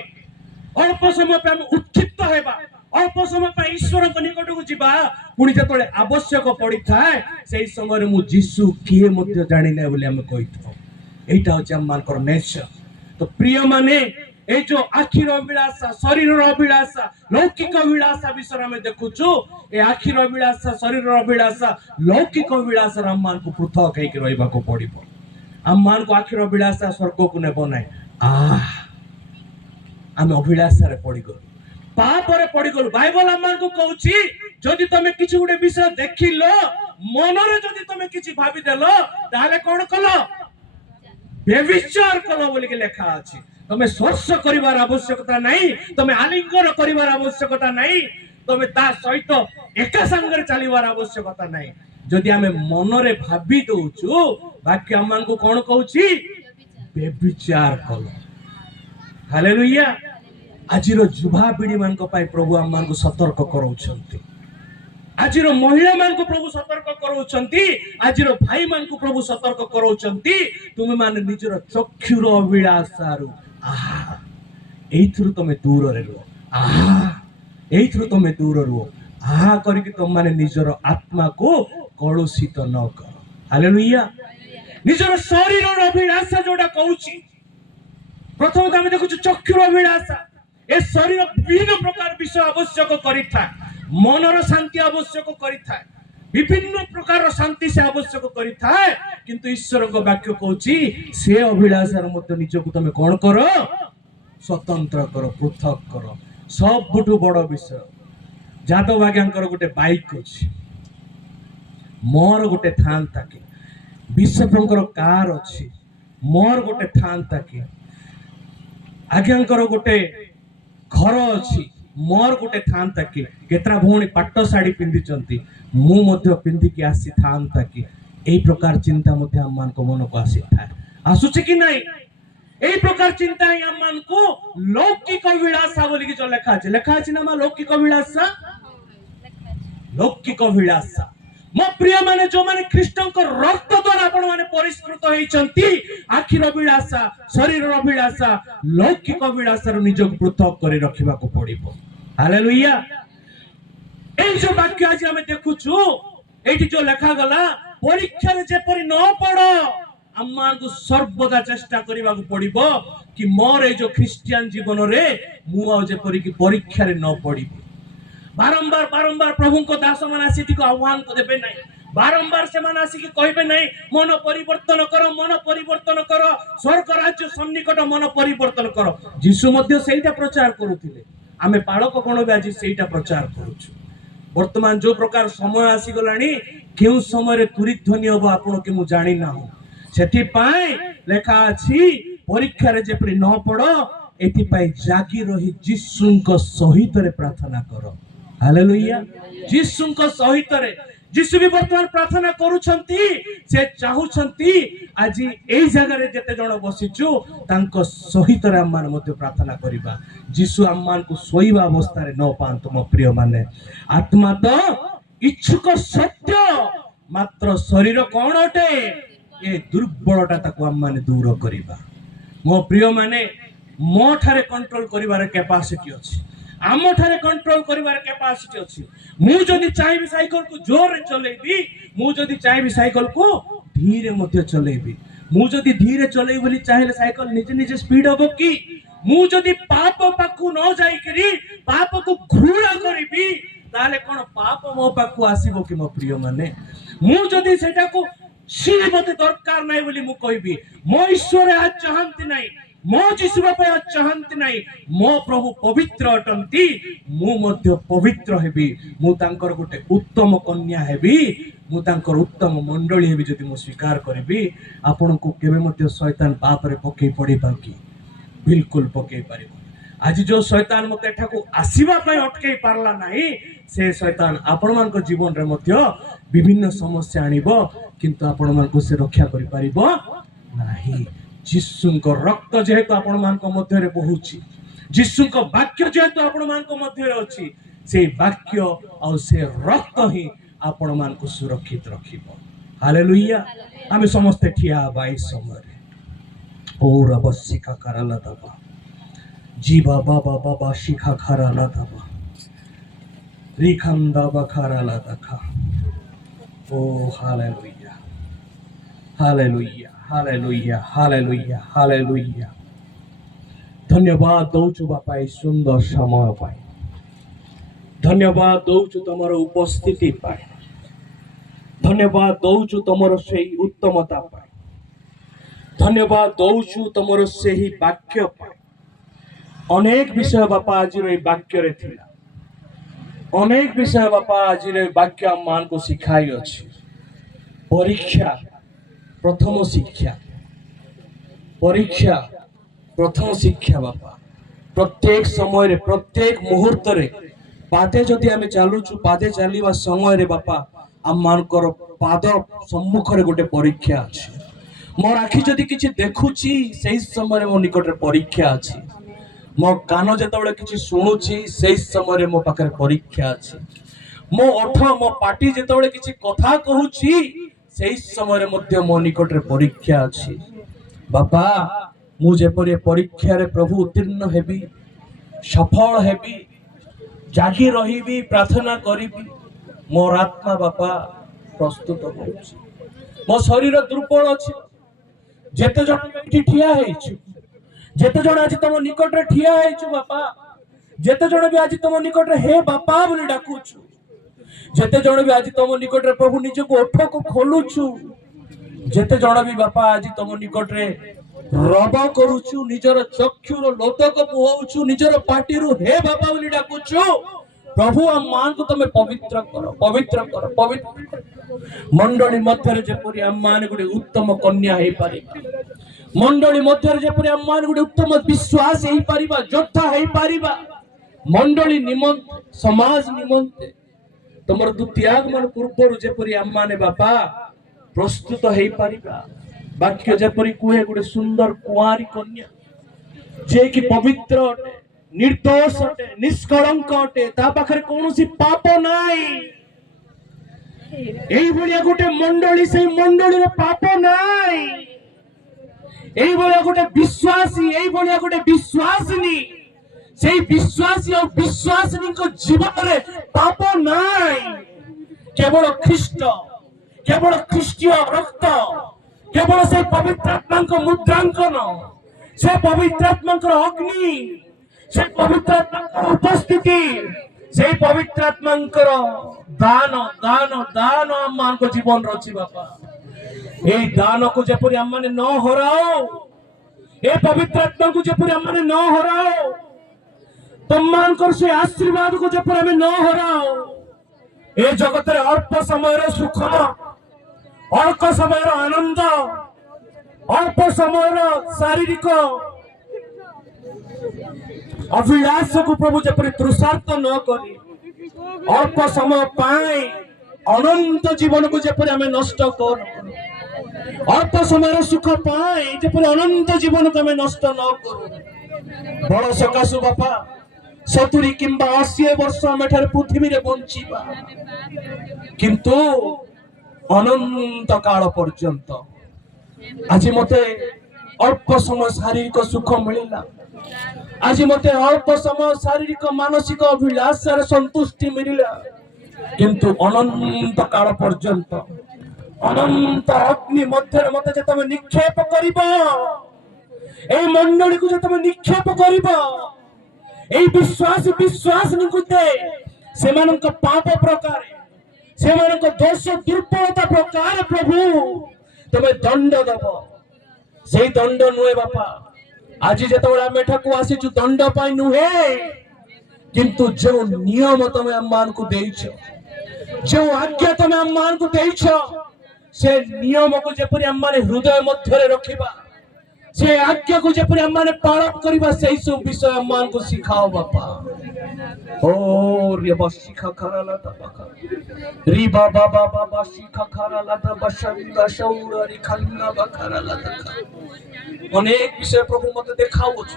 ଅଳ୍ପ ସମୟ ପାଇଁ ଆମେ ଉତ୍କ୍ଷିପ୍ତ ହେବା, ଅଳ୍ପ ସମୟ ପାଇଁ ଈଶ୍ୱରଙ୍କ ନିକଟକୁ ଯିବା, ପୁଣି ଯେତେବେଳେ ଆବଶ୍ୟକ ପଡିଥାଏ ସେଇ ସମୟରେ ମୁଁ ଯୀଶୁ କିଏ ମଧ୍ୟ ଜାଣିନାହିଁ ବୋଲି ଆମେ କହିଥାଉ। এইটা হচ্ছে ଆମମାନଙ୍କର ନେଚର। ତ ପ୍ରିୟ ମାନେ এই যে আখির অভিলাষা, শরীরের অভিলাষা, লৌকিক অভিলাষা বিষয় আমি দেখুছু, এই আখির অভিলাষা, শরীরের অভিলাষা, লৌকিক অভিলাষার ଆମମାନଙ୍କୁ ପୃଥକ ହେଇକି ରହିବାକୁ ପଡିବ। ଆମମାନଙ୍କୁ ଆଖିର ଅଭିଳାଷା ସ୍ୱର୍ଗକୁ ନେବ ନାହିଁ। ଆମେ ଅଭିଳାଷାରେ ପଡିଗଲୁ, ପାପରେ ପଡିଗଲୁ। ବାଇବଲ ଆମମାନଙ୍କୁ କହୁଛି ଯଦି ତମେ କିଛି ଗୋଟେ ବିଷୟ ଦେଖିଲ, ମନରେ ଯଦି ତମେ କିଛି ଭାବିଦେଲ, ତାହେଲେ କଣ କଲ? ବ୍ୟଭିଚାର କଲ ବୋଲିକି ଲେଖା ଅଛି। ତମେ ସ୍ପର୍ଶ କରିବାର ଆବଶ୍ୟକତା ନାହିଁ, ତମେ ଆଲିଙ୍ଗନ କରିବାର ଆବଶ୍ୟକତା ନାହିଁ, ତମେ ତା ସହିତ ଏକା ସାଙ୍ଗରେ ଚାଲିବାର ଆବଶ୍ୟକତା ନାହିଁ। ଯଦି ଆମେ ମନରେ ଭାବି ଦଉଛୁ, ବାକ୍ୟ ଆମମାନଙ୍କୁ କଣ କହୁଛି? ବ୍ୟଭିଚାର କଲ। ହାଲେଲୁୟା। ଆଜିର ଯୁବାପିଢି ମାନଙ୍କ ପାଇଁ ପ୍ରଭୁ ଆମମାନଙ୍କୁ ସତର୍କ କରାଉଛନ୍ତି। ଆଜିର ମହିଳା ମାନଙ୍କୁ ପ୍ରଭୁ ସତର୍କ କରାଉଛନ୍ତି। ଆଜିର ଭାଇ ମାନଙ୍କୁ ପ୍ରଭୁ ସତର୍କ କରାଉଛନ୍ତି। ତୁମେ ମାନେ ନିଜର ଚକ୍ଷୁର ଅଭିଳାଷାରୁ ଏଇଥିରୁ ତମେ ଦୂରରେ ରୁହ, ଏଇଥିରୁ ତମେ ଦୂର ରୁହ। କରିକି ତମ ମାନେ ନିଜର ଆତ୍ମାକୁ କଳୁଷିତ ନ କର। ହାଲେଲୁୟା। ନିଜର ଶରୀରର ଅଭିଳାଷା ଯୋଉଟା କହୁଛି, ପ୍ରଥମତଃ ଆମେ ଦେଖୁଛୁ ଚକ୍ଷୁର ଅଭିଳାଷା। ଏ ଶରୀର ବିଭିନ୍ନ ପ୍ରକାର ବିଷୟ ଆବଶ୍ୟକ କରିଥାଏ। ମନର ଶାନ୍ତି ଆବଶ୍ୟକ କରିଥାଏ, ବିଭିନ୍ନ ପ୍ରକାରର ଶାନ୍ତି ସେ ଆବଶ୍ୟକ କରିଥାଏ। କିନ୍ତୁ ଈଶ୍ୱରଙ୍କ ବାକ୍ୟ କହୁଛି ସେ ଅଭିଳାଷାର ମଧ୍ୟ ନିଜକୁ ତମେ କଣ କର? ସ୍ୱତନ୍ତ୍ର କର, ପୃଥକ କର। ସବୁଠୁ ବଡ ବିଷୟ, ଯାଦବ ଆଜ୍ଞାଙ୍କର ଗୋଟେ ବାଇକ୍ ଅଛି, ମୋର ଗୋଟେ ଥାନ୍ତା କି। ବିଶପଙ୍କର କାର ଅଛି, ମୋର ଗୋଟେ ଥାନ୍ତା କି। ଆଜ୍ଞାଙ୍କର ଗୋଟେ ଘର ଅଛି, ମୋର ଗୋଟେ ଥାନ୍ତା କି। କେତେଟା ଭଉଣୀ ପାଟ ଶାଢୀ ପିନ୍ଧିଛନ୍ତି, ମୁଁ ମଧ୍ୟ ପିନ୍ଧିକି ଆସିଥାନ୍ତା କି। এই প্রকার চিন্তা মধ্যে আমମାନଙ୍କ মনକୁ ଆସିଥାଏ। ଆସୁଛି କି ନାହିଁ? এই প্রকার চিন্তা ହିଁ ଆମମାନଙ୍କୁ ଲୌକିକ ଅଭିଳାଷା ବୋଲିକି ଯୋଉ ଲେଖା ଅଛି ନା, ଲୌକିକ ଅଭିଳାଷା। ଲୌକିକ ଅଭିଳାଷା। ମୋ ପ୍ରିୟ ମାନେ, ଯୋଉମାନେ ଖ୍ରୀଷ୍ଟଙ୍କ ରକ୍ତ ଦ୍ୱାରା ଆପଣ ମାନେ ପରିଷ୍କୃତ ହେଇଛନ୍ତି, ଆଖିର ଅଭିଳାଷା, ଶରୀରର ଅଭିଳାଷା, ଲୌକିକ ଅଭିଳାଷାରୁ ନିଜକୁ ପୃଥକ କରି ରଖିବାକୁ ପଡିବ। ହାଲେଲୁୟା। এই ଯୋଉ ବାକ୍ୟ ଆଜି ଆମେ ଦେଖୁଛୁ, ଏଇଠି ଯୋଉ ଲେଖାଗଲା, ପରୀକ୍ଷାରେ ଯେପରି ନ ପଡ, ଆମମାନଙ୍କୁ ସର୍ବଦା ଚେଷ୍ଟା କରିବାକୁ ପଡିବ କି ମୋର ଏଇ ଯୋଉ ଖ୍ରୀଷ୍ଟିଆନ ଜୀବନରେ ମୁଁ ଆଉ ଯେପରିକି ପରୀକ୍ଷାରେ ନ ପଡିବି। ବାରମ୍ବାର ବାରମ୍ବାର ପ୍ରଭୁଙ୍କ ଦାସମାନେ ଆସି ଟିକେ ଆହ୍ୱାନ ଦେବେ ନାହିଁ। ବାରମ୍ବାର ସେମାନେ ଆସିକି କହିବେ ନାହିଁ, ମନ ପରିବର୍ତ୍ତନ କର, ମନ ପରିବର୍ତ୍ତନ କର, ସ୍ୱର୍ଗ ରାଜ୍ୟ ସନ୍ନିକଟ, ମନ ପରିବର୍ତ୍ତନ କର। ଯୀଶୁ ମଧ୍ୟ ସେଇଟା ପ୍ରଚାର କରୁଥିଲେ। ଆମେ ପାଳକ ଗଣ ବି ଆଜି ସେଇଟା ପ୍ରଚାର କରୁଛୁ। ବର୍ତ୍ତମାନ ଯୋଉ ପ୍ରକାର ସମୟ ଆସିଗଲାଣି, କେଉଁ ସମୟରେ ତୁରିଧ୍ୱନି ହବ ଆପଣ କି ମୁଁ ଜାଣିନାହୁଁ। ସେଥିପାଇଁ ଲେଖା ଅଛି, ପରୀକ୍ଷାରେ ଯେପରି ନ ପଡ, ଏଥିପାଇଁ ଜାଗି ରହି ଯୀଶୁଙ୍କ ସହିତରେ ପ୍ରାର୍ଥନା କର। ହାଲେଲୁୟା। ଯୀଶୁଙ୍କ ସହିତରେ ଯୀଶୁ ବି ବର୍ତ୍ତମାନ ପ୍ରାର୍ଥନା କରୁଛନ୍ତି। ସେ ଚାହୁଁଛନ୍ତି ଆଜି ଏଇ ଜାଗାରେ ଯେତେ ଜଣ ବସିଛୁ, ତାଙ୍କ ସହିତରେ ଆମମାନେ ମଧ୍ୟ ପ୍ରାର୍ଥନା କରିବା। ଯୀଶୁ ଆମମାନଙ୍କୁ ଶୋଇବା ଅବସ୍ଥାରେ ନ ପାଆନ୍ତୁ। ମୋ ପ୍ରିୟ ମାନେ, ଆତ୍ମା ତ ଇଚ୍ଛୁକ ସତ୍ୟ, ମାତ୍ର ଶରୀର କଣ ଅଟେ? ଏ ଦୁର୍ବଳତା ତାକୁ ଆମମାନେ ଦୂର କରିବା। ମୋ ପ୍ରିୟ ମାନେ, ମୋ ଠାରେ କଣ୍ଟ୍ରୋଲ କରିବାର କ୍ୟାପାସିଟି ଅଛି, ଆମ ଠାରେ କଣ୍ଟ୍ରୋଲ କରିବାର କ୍ୟାପାସିଟି ଅଛି। ମୁଁ ଯଦି ଚାହିଁବି ସାଇକେଲକୁ ଜୋରରେ ଚଲେଇବି, ମୁଁ ଯଦି ଚାହିଁବି ସାଇକେଲକୁ ଧୀରେ ମଧ୍ୟ ଚଲେଇବି। ମୁଁ ଯଦି ଧୀରେ ଚଲେଇବି ବୋଲି ଚାହିଁଲେ ସାଇକେଲ ନିଜେ ନିଜେ ସ୍ପିଡ ହବ କି? ମୁଁ ଯଦି ପାପ ପାଖକୁ ନ ଯାଇକରି ପାପକୁ ଘୃଣା କରିବି, ତାହେଲେ କଣ ପାପ ମୋ ପାଖକୁ ଆସିବ କି? ମୋ ପ୍ରିୟ ମାନେ, ମୁଁ ଯଦି ସେଟାକୁ ମତେ ଦରକାର ନାହିଁ ବୋଲି ମୁଁ କହିବି, ମୋ ଈଶ୍ୱର ଏହା ଚାହାନ୍ତି ନାହିଁ, ମୋ ଯୀଶୁ ବାପା ଏହା ଚାହାନ୍ତି ନାହିଁ। ମୋ ପ୍ରଭୁ ପବିତ୍ର ଅଟନ୍ତି, ମୁଁ ମଧ୍ୟ ପବିତ୍ର ହେବି। ମୁଁ ତାଙ୍କର ଗୋଟେ ଉତ୍ତମ କନ୍ୟା ହେବି, ମୁଁ ତାଙ୍କର ଉତ୍ତମ ମଣ୍ଡଳୀ ହେବି। ଯଦି ମୁଁ ସ୍ୱୀକାର କରିବି, ଆପଣଙ୍କୁ କେବେ ମଧ୍ୟ ଶୈତାନ ପାପରେ ପକେଇ ପଡିବା କି? ବିଲକୁଲ ପକେଇ ପାରିବ। ଆଜି ଯୋଉ ଶୈତାନ ମତେ ଏଠାକୁ ଆସିବା ପାଇଁ ଅଟକେଇ ପାରିଲା ନାହିଁ, ସେ ଶୈତାନ ଆପଣମାନଙ୍କ ଜୀବନରେ ମଧ୍ୟ ବିଭିନ୍ନ ସମସ୍ୟା ଆଣିବ, କିନ୍ତୁ ଆପଣମାନଙ୍କୁ ସେ ରକ୍ଷା କରିପାରିବ ନାହିଁ। ଯୀଶୁଙ୍କ ରକ୍ତ ଯେହେତୁ ଆପଣମାନଙ୍କ ମଧ୍ୟରେ ବହୁଛି, ଯୀଶୁଙ୍କ ବାକ୍ୟ ଯେହେତୁ ଆପଣମାନଙ୍କ ମଧ୍ୟରେ ଅଛି, से वाक्य और से रक्त ही आपण मान को सुरक्षित रखिबो। हालेलुया। आमे समस्त ठिया बाई समय और अवश्यका कराला दबा जीवा बाबा बाबा शिखा खराला दबा रिखंदा बखराला दखा। ओ hallelujah hallelujah hallelujah hallelujah hallelujah. धन्यवाद दौचु बापा ए सुंदर समय पाए। धन्यवाद दौचु तुमर उपस्थिति पाए। धन्यवाद दौचु तुमर से उत्तमता पाए। धन्यवाद दौचु तुमर से ही वाक्य पाए। अनेक विषय बापा आज वाक्य रे थिला। अनेक विषय बापा आज वाक्य मान को सिखाई अछि। परीक्षा प्रथम शिक्षा। परीक्षा प्रथम शिक्षा बापा प्रत्येक समय रे प्रत्येक मुहूर्त रे पादे जदि आमे चालुछु पादे चलीवा समय रे बापा आम मानकर पाद सम्मुख रे गोटे परीक्षा अछि। मोर आखि जदि किछि देखुछि सेही समय रे मो निकट रे परीक्षा अछि। मो कान जेतबेले किछि सुनुछि सेही समय रे मो पाखरे परीक्षा अछि। मो ओठ मो पाटी जेतबेले किछि कथा कहूछि सेही समय रे मध्य मो निकट रे परीक्षा अछि। बापा मु जेपरि परीक्षा रे प्रभु उत्तीर्ण हेबी सफल हेबी जागी रहिबी प्रार्थना करिबी मोर आत्मा बापा प्रस्तुत होउछि। मो शरीर दुर्बल अछि। जेते जण एठी ठिया हेछु जेते जण आज तम निकट रे ठिया हेछु बापा जेते जण भी आज तम निकट रे हे बापा बोली डाकुछु जेते जण भी आज तम निकट रे प्रभु निज को ओठ को खोलुछु जेते जण भी बापा आज तम निकट रे रब करूछु निजर चक्षुर लोतक मुहौछु निजर पाटीरु हे बापा बोली डाकुछु प्रभु हम मान को तमे पवित्र करो पवित्र करो पवित्र करो। मंडली मध्य रे जेपरि हम मान गुडे उत्तम कन्या हे पारिबा। मंडली मध्य रे जेपरि हम मान गुडे उत्तम विश्वास हे पारिबा योद्धा हे पारिबा। मंडली निमंत समाज निमंत तमर दुत्याग मन पूर्वरु जेपरि हम माने बापा प्रस्तुत हे पारिबा। वाक्य जेपरि कुहे गुडे सुंदर कुआरी कन्या जे कि पवित्र अटे निर्दोष अटे निष्कलंक अटे ता पाखरे कोनोसी पाप नाई। एई भलिया गोटे मंडली से मंडली रे पाप नाई। एई भलिया गोटे विश्वासी एई भलिया गोटे विश्वासिनी सेई विश्वासी और विश्वासिनी को जीवन रे पाप नाई। केवल ख्रीष्ट केवल ख्रीष्टीय रक्त केवल से पवित्र आत्मा को मुद्रांकन से पवित्र आत्मा को अग्नि से पवित्र आत्मा को उपस्थिति से पवित्र आत्मा को दान दान दान हम मान को जीवन रची बापा ए दान को जेपरि हम माने न हराओ ए पवित्र आत्मा को जेपरि हम माने न हराओ तुम मान कर से आशीर्वाद को जेपरि हम न हराओ ए जगत रे अल्प समय रे सुख अल्प समय रे आनंद अल्प समय रे शारीरिक अभिलाष को प्रभु जेपरि तृषार्थ न करी अल्प समय पाए अनंत जीवन को जेपरि हमें नष्ट कर अल्प समय रे सुख पाए जेपरि अनंत जीवन को हमें नष्ट न कर बड़ सकाशु बापा 70 किंबा 80 वर्ष हम एठारे पृथ्वी रे बंचिबा किंतु अनंत काल पर्यंत आज मते अल्प समय शारीरिक सुख मिलिला आज मते अल्प समय शारीरिक मानसिक अभिलाष रे संतुष्टि मिलिला किंतु अनंत काल पर्यंत अनंत अग्नि मध्य मते जे तमे निक्षेप करिबो ए मंडली को जे तमे निक्षेप करिबो ए विश्वास निकुते सेमानक पाप प्रकार सेमानक दोष दुर्बलता प्रकार प्रभु तमे दंड दबो से दंड नुहे बापा आज जेतबेला आमे एठाकू आसीचु दंड पाई नुहे किंतु जो नियम तमे हम मान को देइछो जो आज्ञा तमे हम मान को देइछो से नियम को जेपरि हम माने हृदय मध्य रे रखिबा से आज्ञा को जेपरि हमने पालन करबा सेही सब विषय हमन को सिखाओ बापा। ओ रे बसिखा खराला तबका री बाबा बाबा बसिखा खराला तबशंदा शौरी खन्ना बखराला तका अनेक विषय प्रभु मते देखाओ छ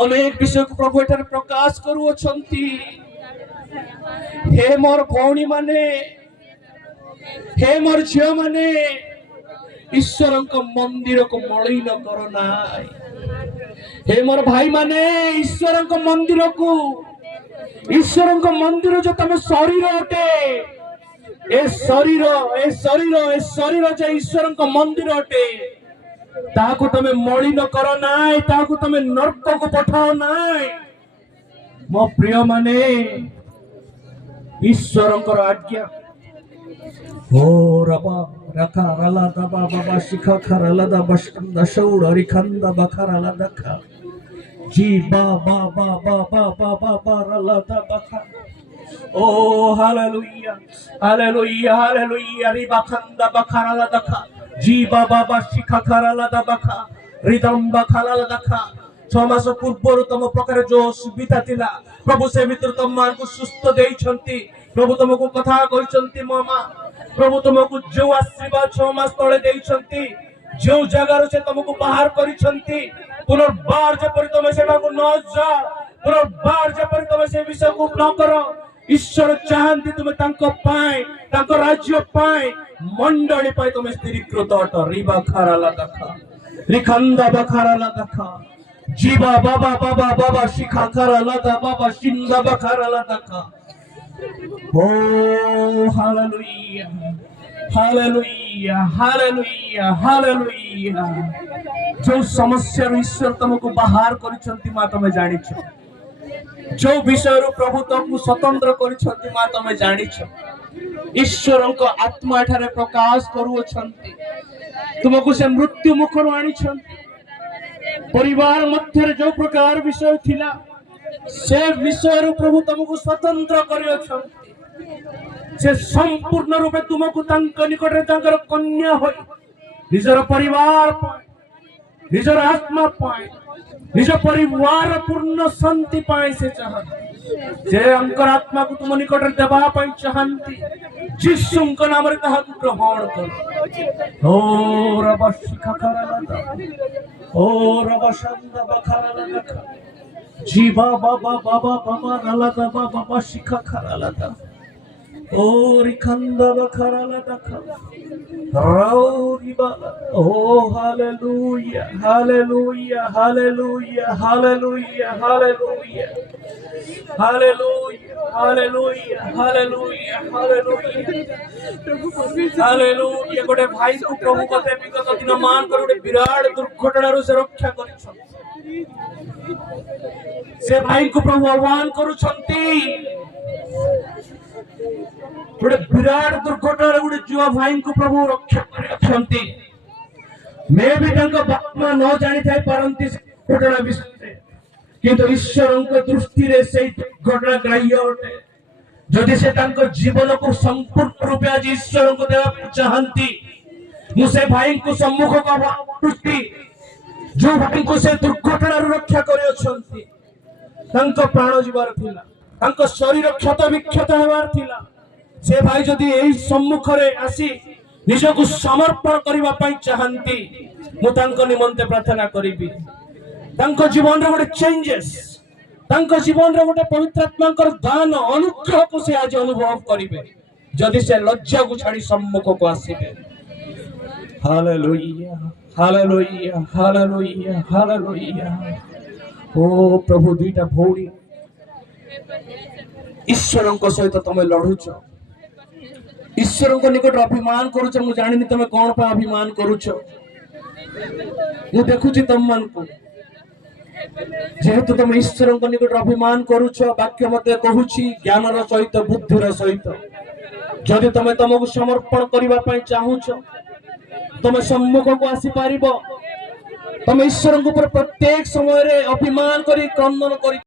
अनेक विषय को प्रभु एठार प्रकाश करू छंती। हे मोर भौणी माने हे मोर झियो माने ईश्वर मंदिर को मलिन करो ना। हे मोर भाई माने ईश्वर मंदिर को ईश्वर मंदिर जो तुम शरीर अटे ए शरीर जो ईश्वर मंदिर अटे ताको तुम मलिन करो ना ताको तुम नरक को पठाओ ना। मो प्रिय माने ईश्वर आज्ञा ओ रबा रखा रला दबा बाबा शिखा खरला दबा दशौड़ रिखंदा बखरला दखा जी बा बा बा बा बा बा बा बा रला दबा ओ हालेलुया हालेलुया हालेलुया रि बखंदा बखरला दखा जी बा बा बा शिखा खरला दबा रिदम बखरला दखा 6 मास पूर्व तुम प्रकार जो सुविधा थिला प्रभु से मित्र तुम मान को सुस्थ देइछंती प्रभु तुमको कथा कहिसंती मामा प्रभु तुमको जो आशीर्वाद 6 मास तले देइछंती जो जगह से तुमको बाहर करिसंती पुनर्बार जेपरि तुम सेवा को न जा पुनर्बार जेपरि तुम से विषय को न करो ईश्वर चाहंती तुम तांको पाए तांको राज्य पाए मंडली पाए तुम स्थिरीकृत अट रिबा खराला दखा रिखंदा बखराला दखा जीवा बाबा बाबा बाबा शिखा खराला दा बाबा शिंदा बखराला दखा। ओ हालेलुया हालेलुया हालेलुया हालेलुया जो समस्या ईश्वर तुमको बाहर करिसंती मा तमे जानिछ जो विषय प्रभु तुमको स्वतंत्र करिसंती मा तमे जानिछ ईश्वर को आत्मा ठारे प्रकाश करूछंती तुमको से मृत्यु मुखर आनिछंती परिवार मध्य जो प्रकार विषय थिला से विषय प्रभु तुमको स्वतंत्र करिछंती से संपूर्ण रूपे तुमको तांक निकटरे तांकर कन्या होई निजर परिवार पाए निजर आत्मा पाए निज परिवार पूर्ण शांति पाए से चाहती जे अंकर आत्मा को तुम निकटरे देबा पाई चाहती यीशु के नाम रे ताहा ग्रहण कर। ओ रब शिखा खराला ओ रब शंदा बखराला दखा जीवा बाबा बाबा बाबा रला बाबा बाबा शिखा खराला ओ रिखंदा बखराला दखा राउरिबा ओ hallelujah hallelujah hallelujah hallelujah hallelujah hallelujah hallelujah hallelujah hallelujah hallelujah गोटे भाई को प्रभु कते विगत दिन मान कर गोटे विराट दुर्घटना रो से रक्षा करिछ से भाई को प्रभु आह्वान करूछंती गोटे विराट दुर्घटना गोटे जुआ भाई को प्रभु रक्षा करछंती मैं भी तांको बापमा न जानि थाई परंती घटना विषय किंतु ईश्वर दृष्टि रे से घटना ग्राह्य अटे जदि से तांको जीवन को संपूर्ण रूपे आज ईश्वर को देवा चाहंती मु से भाई को सम्मुख को दृष्टि जो भाई को से दुर्घटना रक्षा करियछंती तांको प्राण जीवार थिला तांको शरीर क्षत विक्षत हेबार थिला से भाई जदि एही सम्मुख रे आसी निजको समर्पण करबा पई चाहंती मु तांको निमंते प्रार्थना करिबी तांको जीवन रे गोटे चेंजेस तांको जीवन रे गोटे पवित्र आत्मा दान अनुग्रह को से आज अनुभव करिवे जदि से लज्जा को छाड़ी सम्मुख को आसीबे। हालेलुया हालेलुया हालेलुया हालेलुया ओ प्रभु दुईटा भौणी ईश्वर को सहित तुम लड़ुच ईश्वर को निकट अभिमान करुच मु जानिनी तुम कौन पर अभिमान करुच मु देखुची तुम मन को जेहेतु तुम ईश्वर को निकट अभिमान करुच वाक्य मते कहूची ज्ञानर सहित बुद्धिर सहित जदि तुम तुमको समर्पण करबा पई चाहूछ तुम सम्मुख को आसी पारिबो तुम ईश्वर को प्रत्येक समय रे अभिमान करी क्रंदन करी